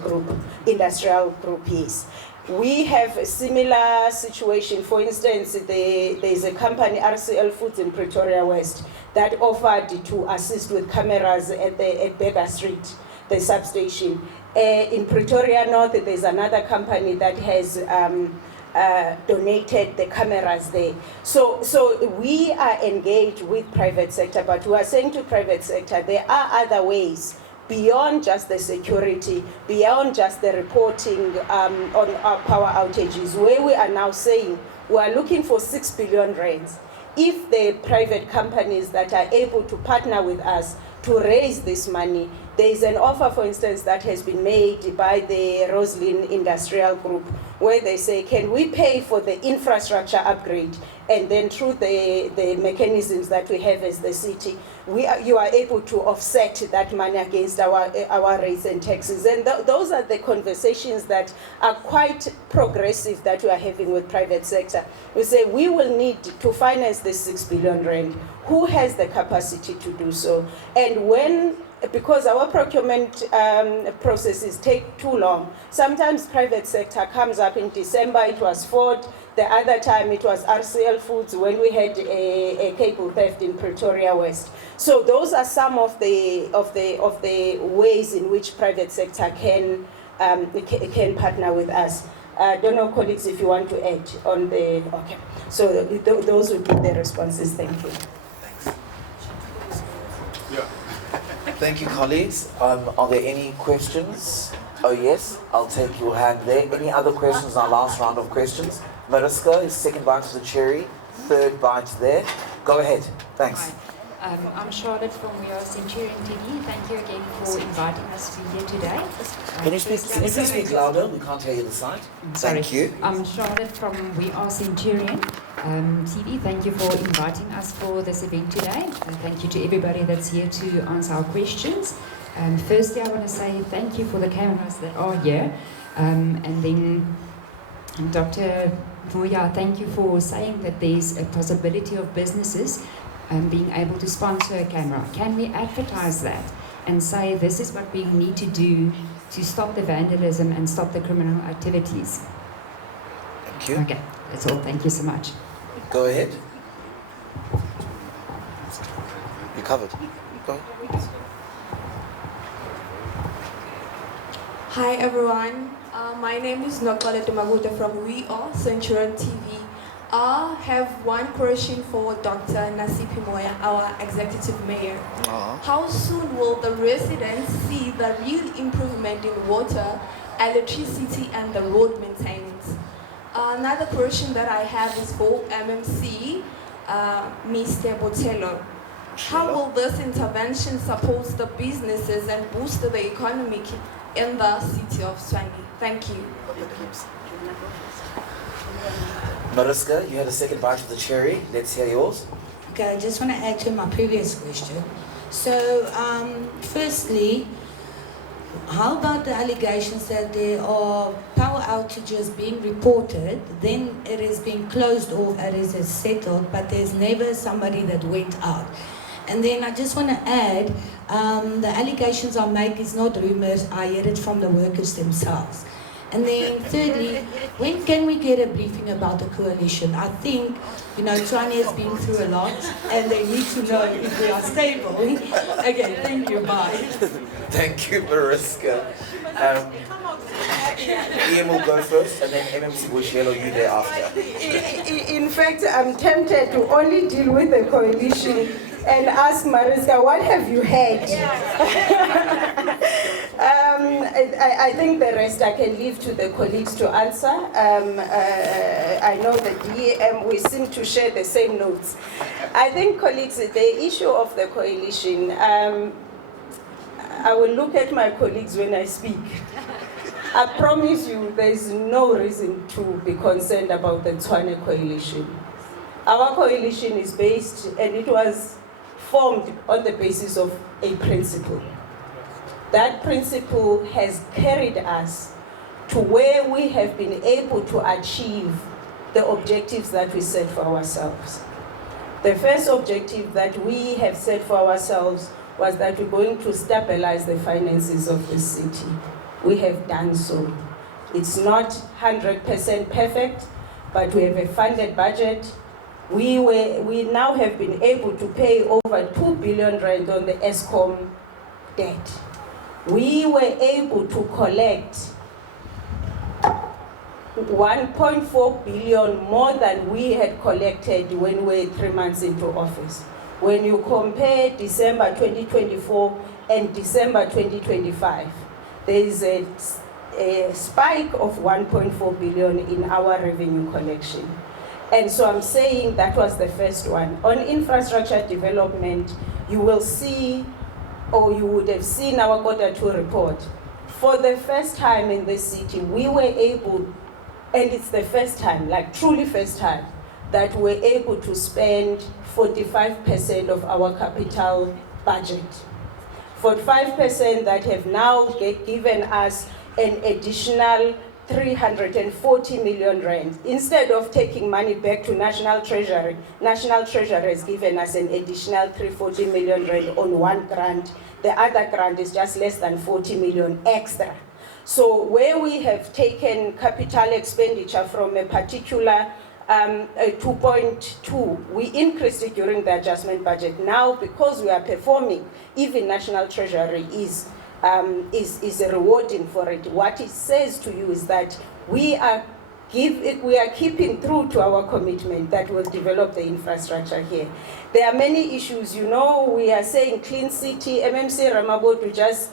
group, industrial group, yes. We have a similar situation. For instance, there's a company, RCL Foods in Pretoria West, that offered to assist with cameras at Beggar Street, the substation. In Pretoria North, there's another company that has donated the cameras there. So we are engaged with private sector, but we are saying to private sector, there are other ways beyond just the security, beyond just the reporting on our power outages, where we are now saying we are looking for 6 billion rands. If the private companies that are able to partner with us to raise this money, there is an offer, for instance, that has been made by the Roslyn Industrial Group, where they say, can we pay for the infrastructure upgrade? And then through the mechanisms that we have as the city, you are able to offset that money against our rates and taxes. And those are the conversations that are quite progressive that we are having with private sector. We say we will need to finance this 6 billion rand. Who has the capacity to do so? And because our procurement processes take too long, sometimes private sector comes up in December, it was Ford. The other time it was RCL Foods when we had a cable theft in Pretoria West. So those are some of the ways in which private sector can partner with us. I don't know, colleagues, if you want to add on the, okay. So those would be the responses. Thank you. Thank you, colleagues. Are there any questions? Oh yes, I'll take your hand there. Any other questions in our last round of questions? Mariska is second bite to the cherry, third bite there. Go ahead. Thanks. Hi. I'm Charlotte from Centurion TV. Thank you again for inviting us to be here today. Can you please speak louder? We can't hear you the side. Sorry. Thank you. I'm Charlotte from Centurion TV. Thank you for inviting us for this event today. And thank you to everybody that's here to answer our questions. Firstly, I want to say thank you for the cameras that are here. And then Dr. Moya, thank you for saying that there's a possibility of businesses being able to sponsor a camera. Can we advertise that and say this is what we need to do to stop the vandalism and stop the criminal activities? Thank you. Okay, that's all. Thank you so much. Go ahead. You covered. Go ahead. Hi everyone. My name is Nokole from Vuyo, Centurion TV. I have one question for Dr. Nasiphi Moya, our executive mayor. How soon will the residents see the real improvement in water, electricity, and the road maintenance? Another question that I have is for MMC, Mr. Boshielo. How will this intervention support the businesses and boost the economy in the city of Tshwane? Thank you. Mariska, you had a second bite of the cherry. Let's hear yours. Okay, I just want to add to my previous question. So, firstly, how about the allegations that there are power outages being reported, then it is being closed off, it is settled, but there's never somebody that went out? And then I just want to add, the allegations are made, it's not rumors, I heard it from the workers themselves. And then thirdly, when can we get a briefing about the coalition? I think, Tshwane has been through a lot and they need to know if we are stable. Okay, thank you, bye. Thank you, Mariska. Ian will go first and then MMC Boshielo, you thereafter. In fact, I'm tempted to only deal with the coalition and ask Mariska, what have you had? I think the rest I can leave to the colleagues to answer. I know the DEM, we seem to share the same notes. I think, colleagues, the issue of the coalition, I will look at my colleagues when I speak. I promise you there is no reason to be concerned about the Tshwane coalition. Our coalition is based, and it was formed on the basis of a principle. That principle has carried us to where we have been able to achieve the objectives that we set for ourselves. The first objective that we have set for ourselves was that we're going to stabilize the finances of the city. We have done so. It's not 100% perfect, but we have a funded budget. We now have been able to pay over 2 billion rand on the ESCOM debt. We were able to collect 1.4 billion more than we had collected when we were 3 months into office. When you compare December 2024 and December 2025, there is a spike of 1.4 billion in our revenue collection. And so I'm saying that was the first one. On infrastructure development, you will see, or you would have seen our Q2 report. For the first time in this city, we were able, and it's the first time, like truly first time, that we're able to spend 45% of our capital budget. 45% that have now given us an additional 340 million rand. Instead of taking money back to National Treasury has given us an additional 340 million rand on one grant. The other grant is just less than 40 million extra. So where we have taken capital expenditure from a particular 2.2, we increased it during the adjustment budget. Now, because we are performing, even National Treasury is rewarding for it. What it says to you is that we are keeping true to our commitment that we'll develop the infrastructure here. There are many issues, we are saying clean city. MMC Ramabodu just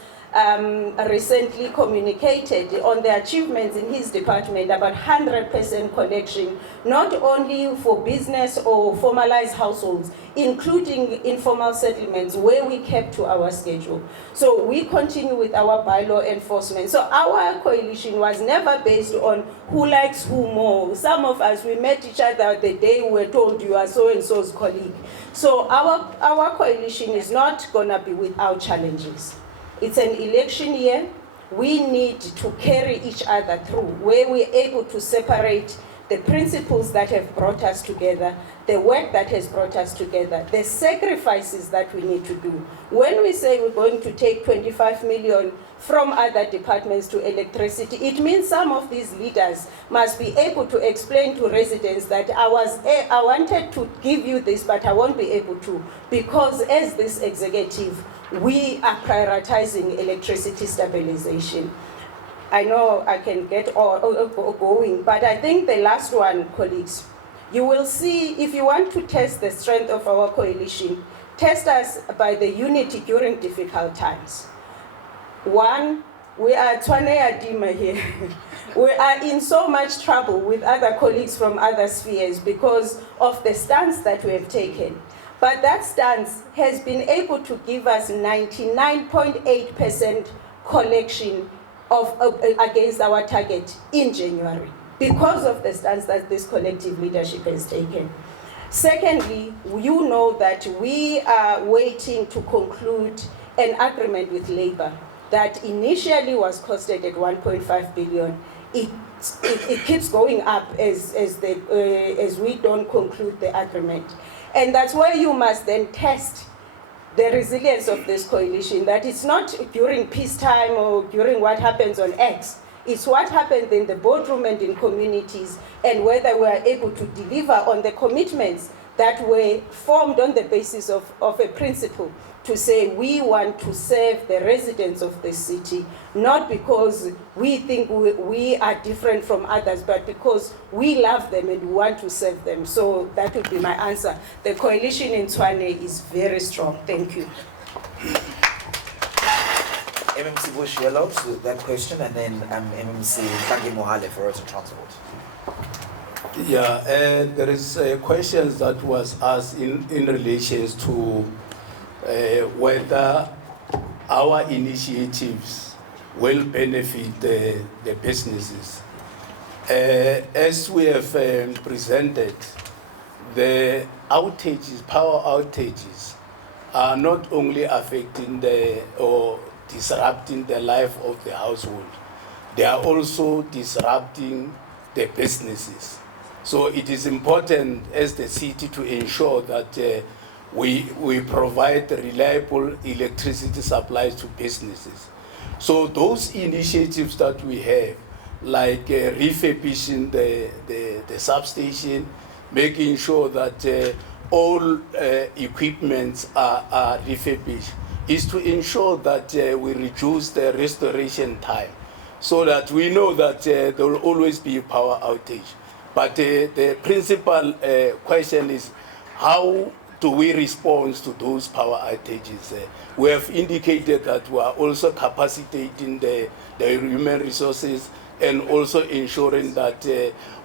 recently communicated on the achievements in his department about 100% collection, not only for business or formalized households, including informal settlements where we kept to our schedule. So we continue with our bylaw enforcement. So our coalition was never based on who likes who more. Some of us, we met each other the day we were told you are so-and-so's colleague. So our coalition is not gonna be without challenges. It's an election year. We need to carry each other through where we're able to separate the principles that have brought us together, the work that has brought us together, the sacrifices that we need to do. When we say we're going to take 25 million from other departments to electricity, it means some of these leaders must be able to explain to residents that I wanted to give you this, but I won't be able to, because as this executive, we are prioritizing electricity stabilisation. I know I can get going, but I think the last one, colleagues, you will see, if you want to test the strength of our coalition, test us by the unity during difficult times. One, we are Tshwane Adima here. We are in so much trouble with other colleagues from other spheres because of the stance that we have taken. But that stance has been able to give us 99.8% collection against our target in January because of the stance that this collective leadership has taken. Secondly, you know that we are waiting to conclude an agreement with Labour that initially was costed at 1.5 billion. It keeps going up as we don't conclude the agreement. And that's where you must then test the resilience of this coalition, that it's not during peacetime or during what happens on X. It's what happens in the boardroom and in communities, and whether we are able to deliver on the commitments that were formed on the basis of a principle to say we want to serve the residents of the city, not because we think we are different from others, but because we love them and we want to serve them. So that would be my answer. The coalition in Tshwane is very strong. Thank you. MMC Boshielo to that question, and then MMC Mohale for road transport. Yeah, there is questions that was asked in relation to whether our initiatives will benefit the businesses. As we have presented, the outages, power outages, are not only affecting or disrupting the life of the household, they are also disrupting the businesses. So it is important as the city to ensure that we provide reliable electricity supplies to businesses. So those initiatives that we have, like refurbishing the substation, making sure that all equipments are refurbished, is to ensure that we reduce the restoration time, so that we know that there will always be a power outage. But the principal question is, how do we respond to those power outages? We have indicated that we are also capacitating the human resources and also ensuring that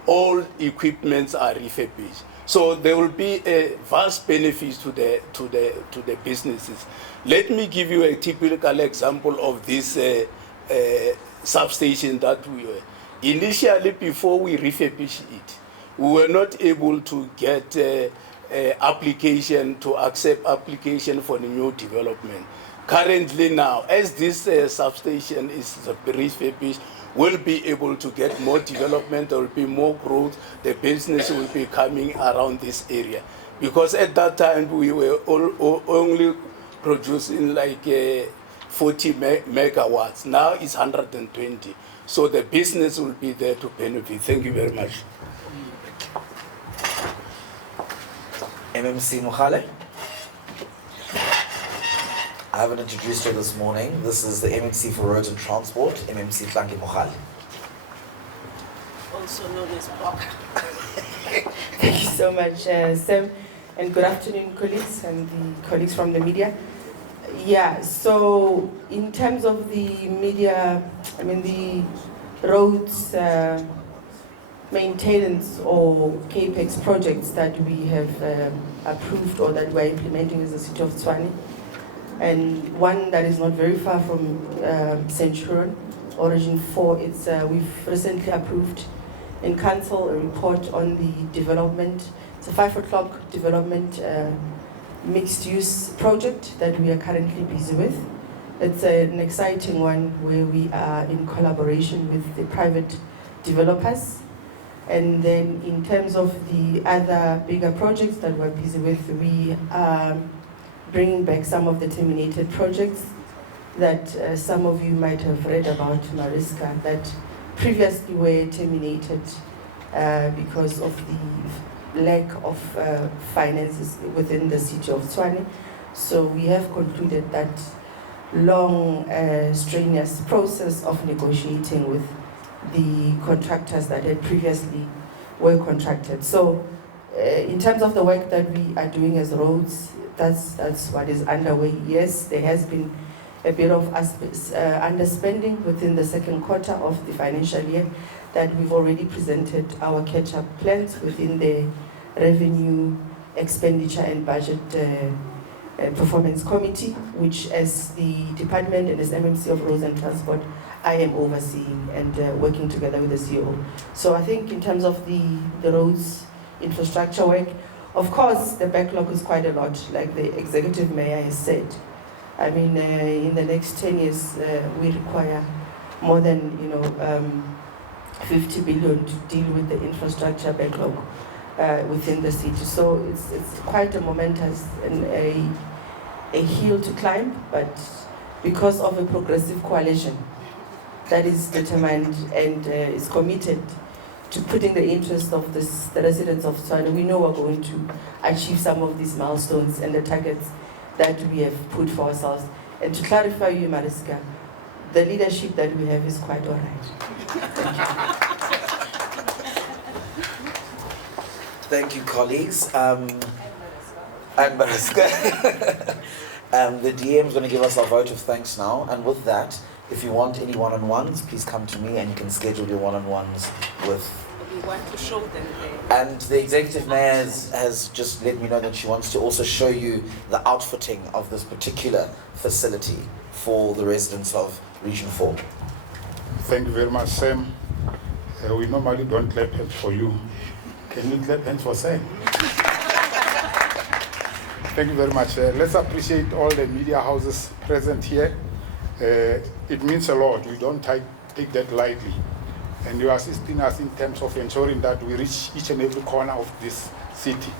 all equipments are refurbished. So there will be a vast benefit to the businesses. Let me give you a typical example of this substation that we were. Initially, before we refurbished it, we were not able to get application to accept application for the new development. Currently now, as this substation is refurbished, we'll be able to get more development, there will be more growth, the business will be coming around this area. Because at that time, we were only producing like 40 megawatts. Now it's 120. So the business will be there to benefit. Thank you very much. MMC Mohale. I haven't introduced her this morning. This is the MMC for Roads and Transport, MMC Tlangi Mohale. Also known as Boka. Thank you so much, Sam, and good afternoon, colleagues and the colleagues from the media. Yeah, so in terms of the media, the roads maintenance or CAPEX projects that we have approved or that we're implementing as the City of Tshwane, and one that is not very far from Centurion, Origin 4, we've recently approved in council a report on the development. It's a 5 o'clock development mixed-use project that we are currently busy with. It's an exciting one where we are in collaboration with the private developers. And then in terms of the other bigger projects that we're busy with, we are bringing back some of the terminated projects that some of you might have read about, Mariska, that previously were terminated because of the lack of finances within the City of Tshwane. So we have concluded that long, strenuous process of negotiating with the contractors that had previously were contracted. So in terms of the work that we are doing as roads, that's what is underway. Yes, there has been a bit of underspending within the second quarter of the financial year that we've already presented our catch-up plans within the Revenue, Expenditure and Budget Performance Committee, which as the department and as MMC of Roads and Transport, I am overseeing and working together with the CEO. So I think in terms of the roads infrastructure work, of course the backlog is quite a lot, like the executive mayor has said. In the next 10 years, we require more than 50 billion to deal with the infrastructure backlog within the city. So it's quite a momentous and a hill to climb, but because of a progressive coalition that is determined and is committed to putting the interest of the residents of Tshwane, we know we're going to achieve some of these milestones and the targets that we have put for ourselves. And to clarify you, Mariska, the leadership that we have is quite all right. Thank you, colleagues. And Mariska. The DM is going to give us our vote of thanks now. And with that, if you want any one-on-ones, please come to me and you can schedule your one-on-ones with... We want to show them And the executive mayor has just let me know that she wants to also show you the outfitting of this particular facility for the residents of Region 4. Thank you very much, Sam. We normally don't clap hands for you. Can you clap hands for Sam? Thank you very much. Let's appreciate all the media houses present here. It means a lot. We don't take that lightly. And you are assisting us in terms of ensuring that we reach each and every corner of this city.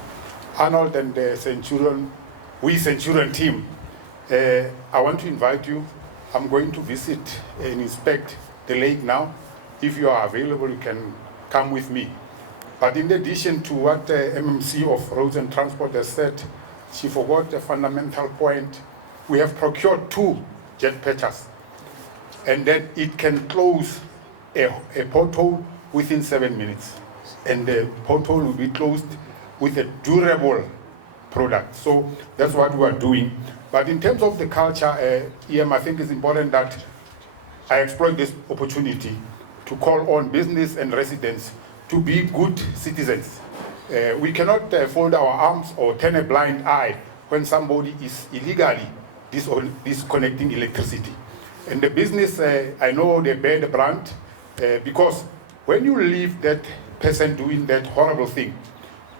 Arnold and the Centurion, we Centurion team, I want to invite you. I'm going to visit and inspect the lake now. If you are available, you can come with me. But in addition to what the MMC of Roads and Transport has said, she forgot a fundamental point. We have procured 2 jet patchers, and that it can close a pothole within 7 minutes. And the pothole will be closed with a durable product. So that's what we are doing. But in terms of the culture, EM, I think it's important that I exploit this opportunity to call on business and residents to be good citizens. We cannot fold our arms or turn a blind eye when somebody is illegally disconnecting electricity. And the business, I know they bear the brunt, because when you leave that person doing that horrible thing,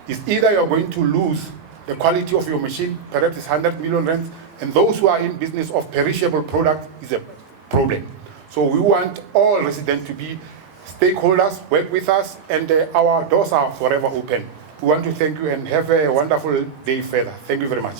it's either you're going to lose the quality of your machine, perhaps it's 100 million rands, and those who are in business of perishable product is a problem. So we want all residents to be stakeholders, work with us, and our doors are forever open. We want to thank you and have a wonderful day further. Thank you very much.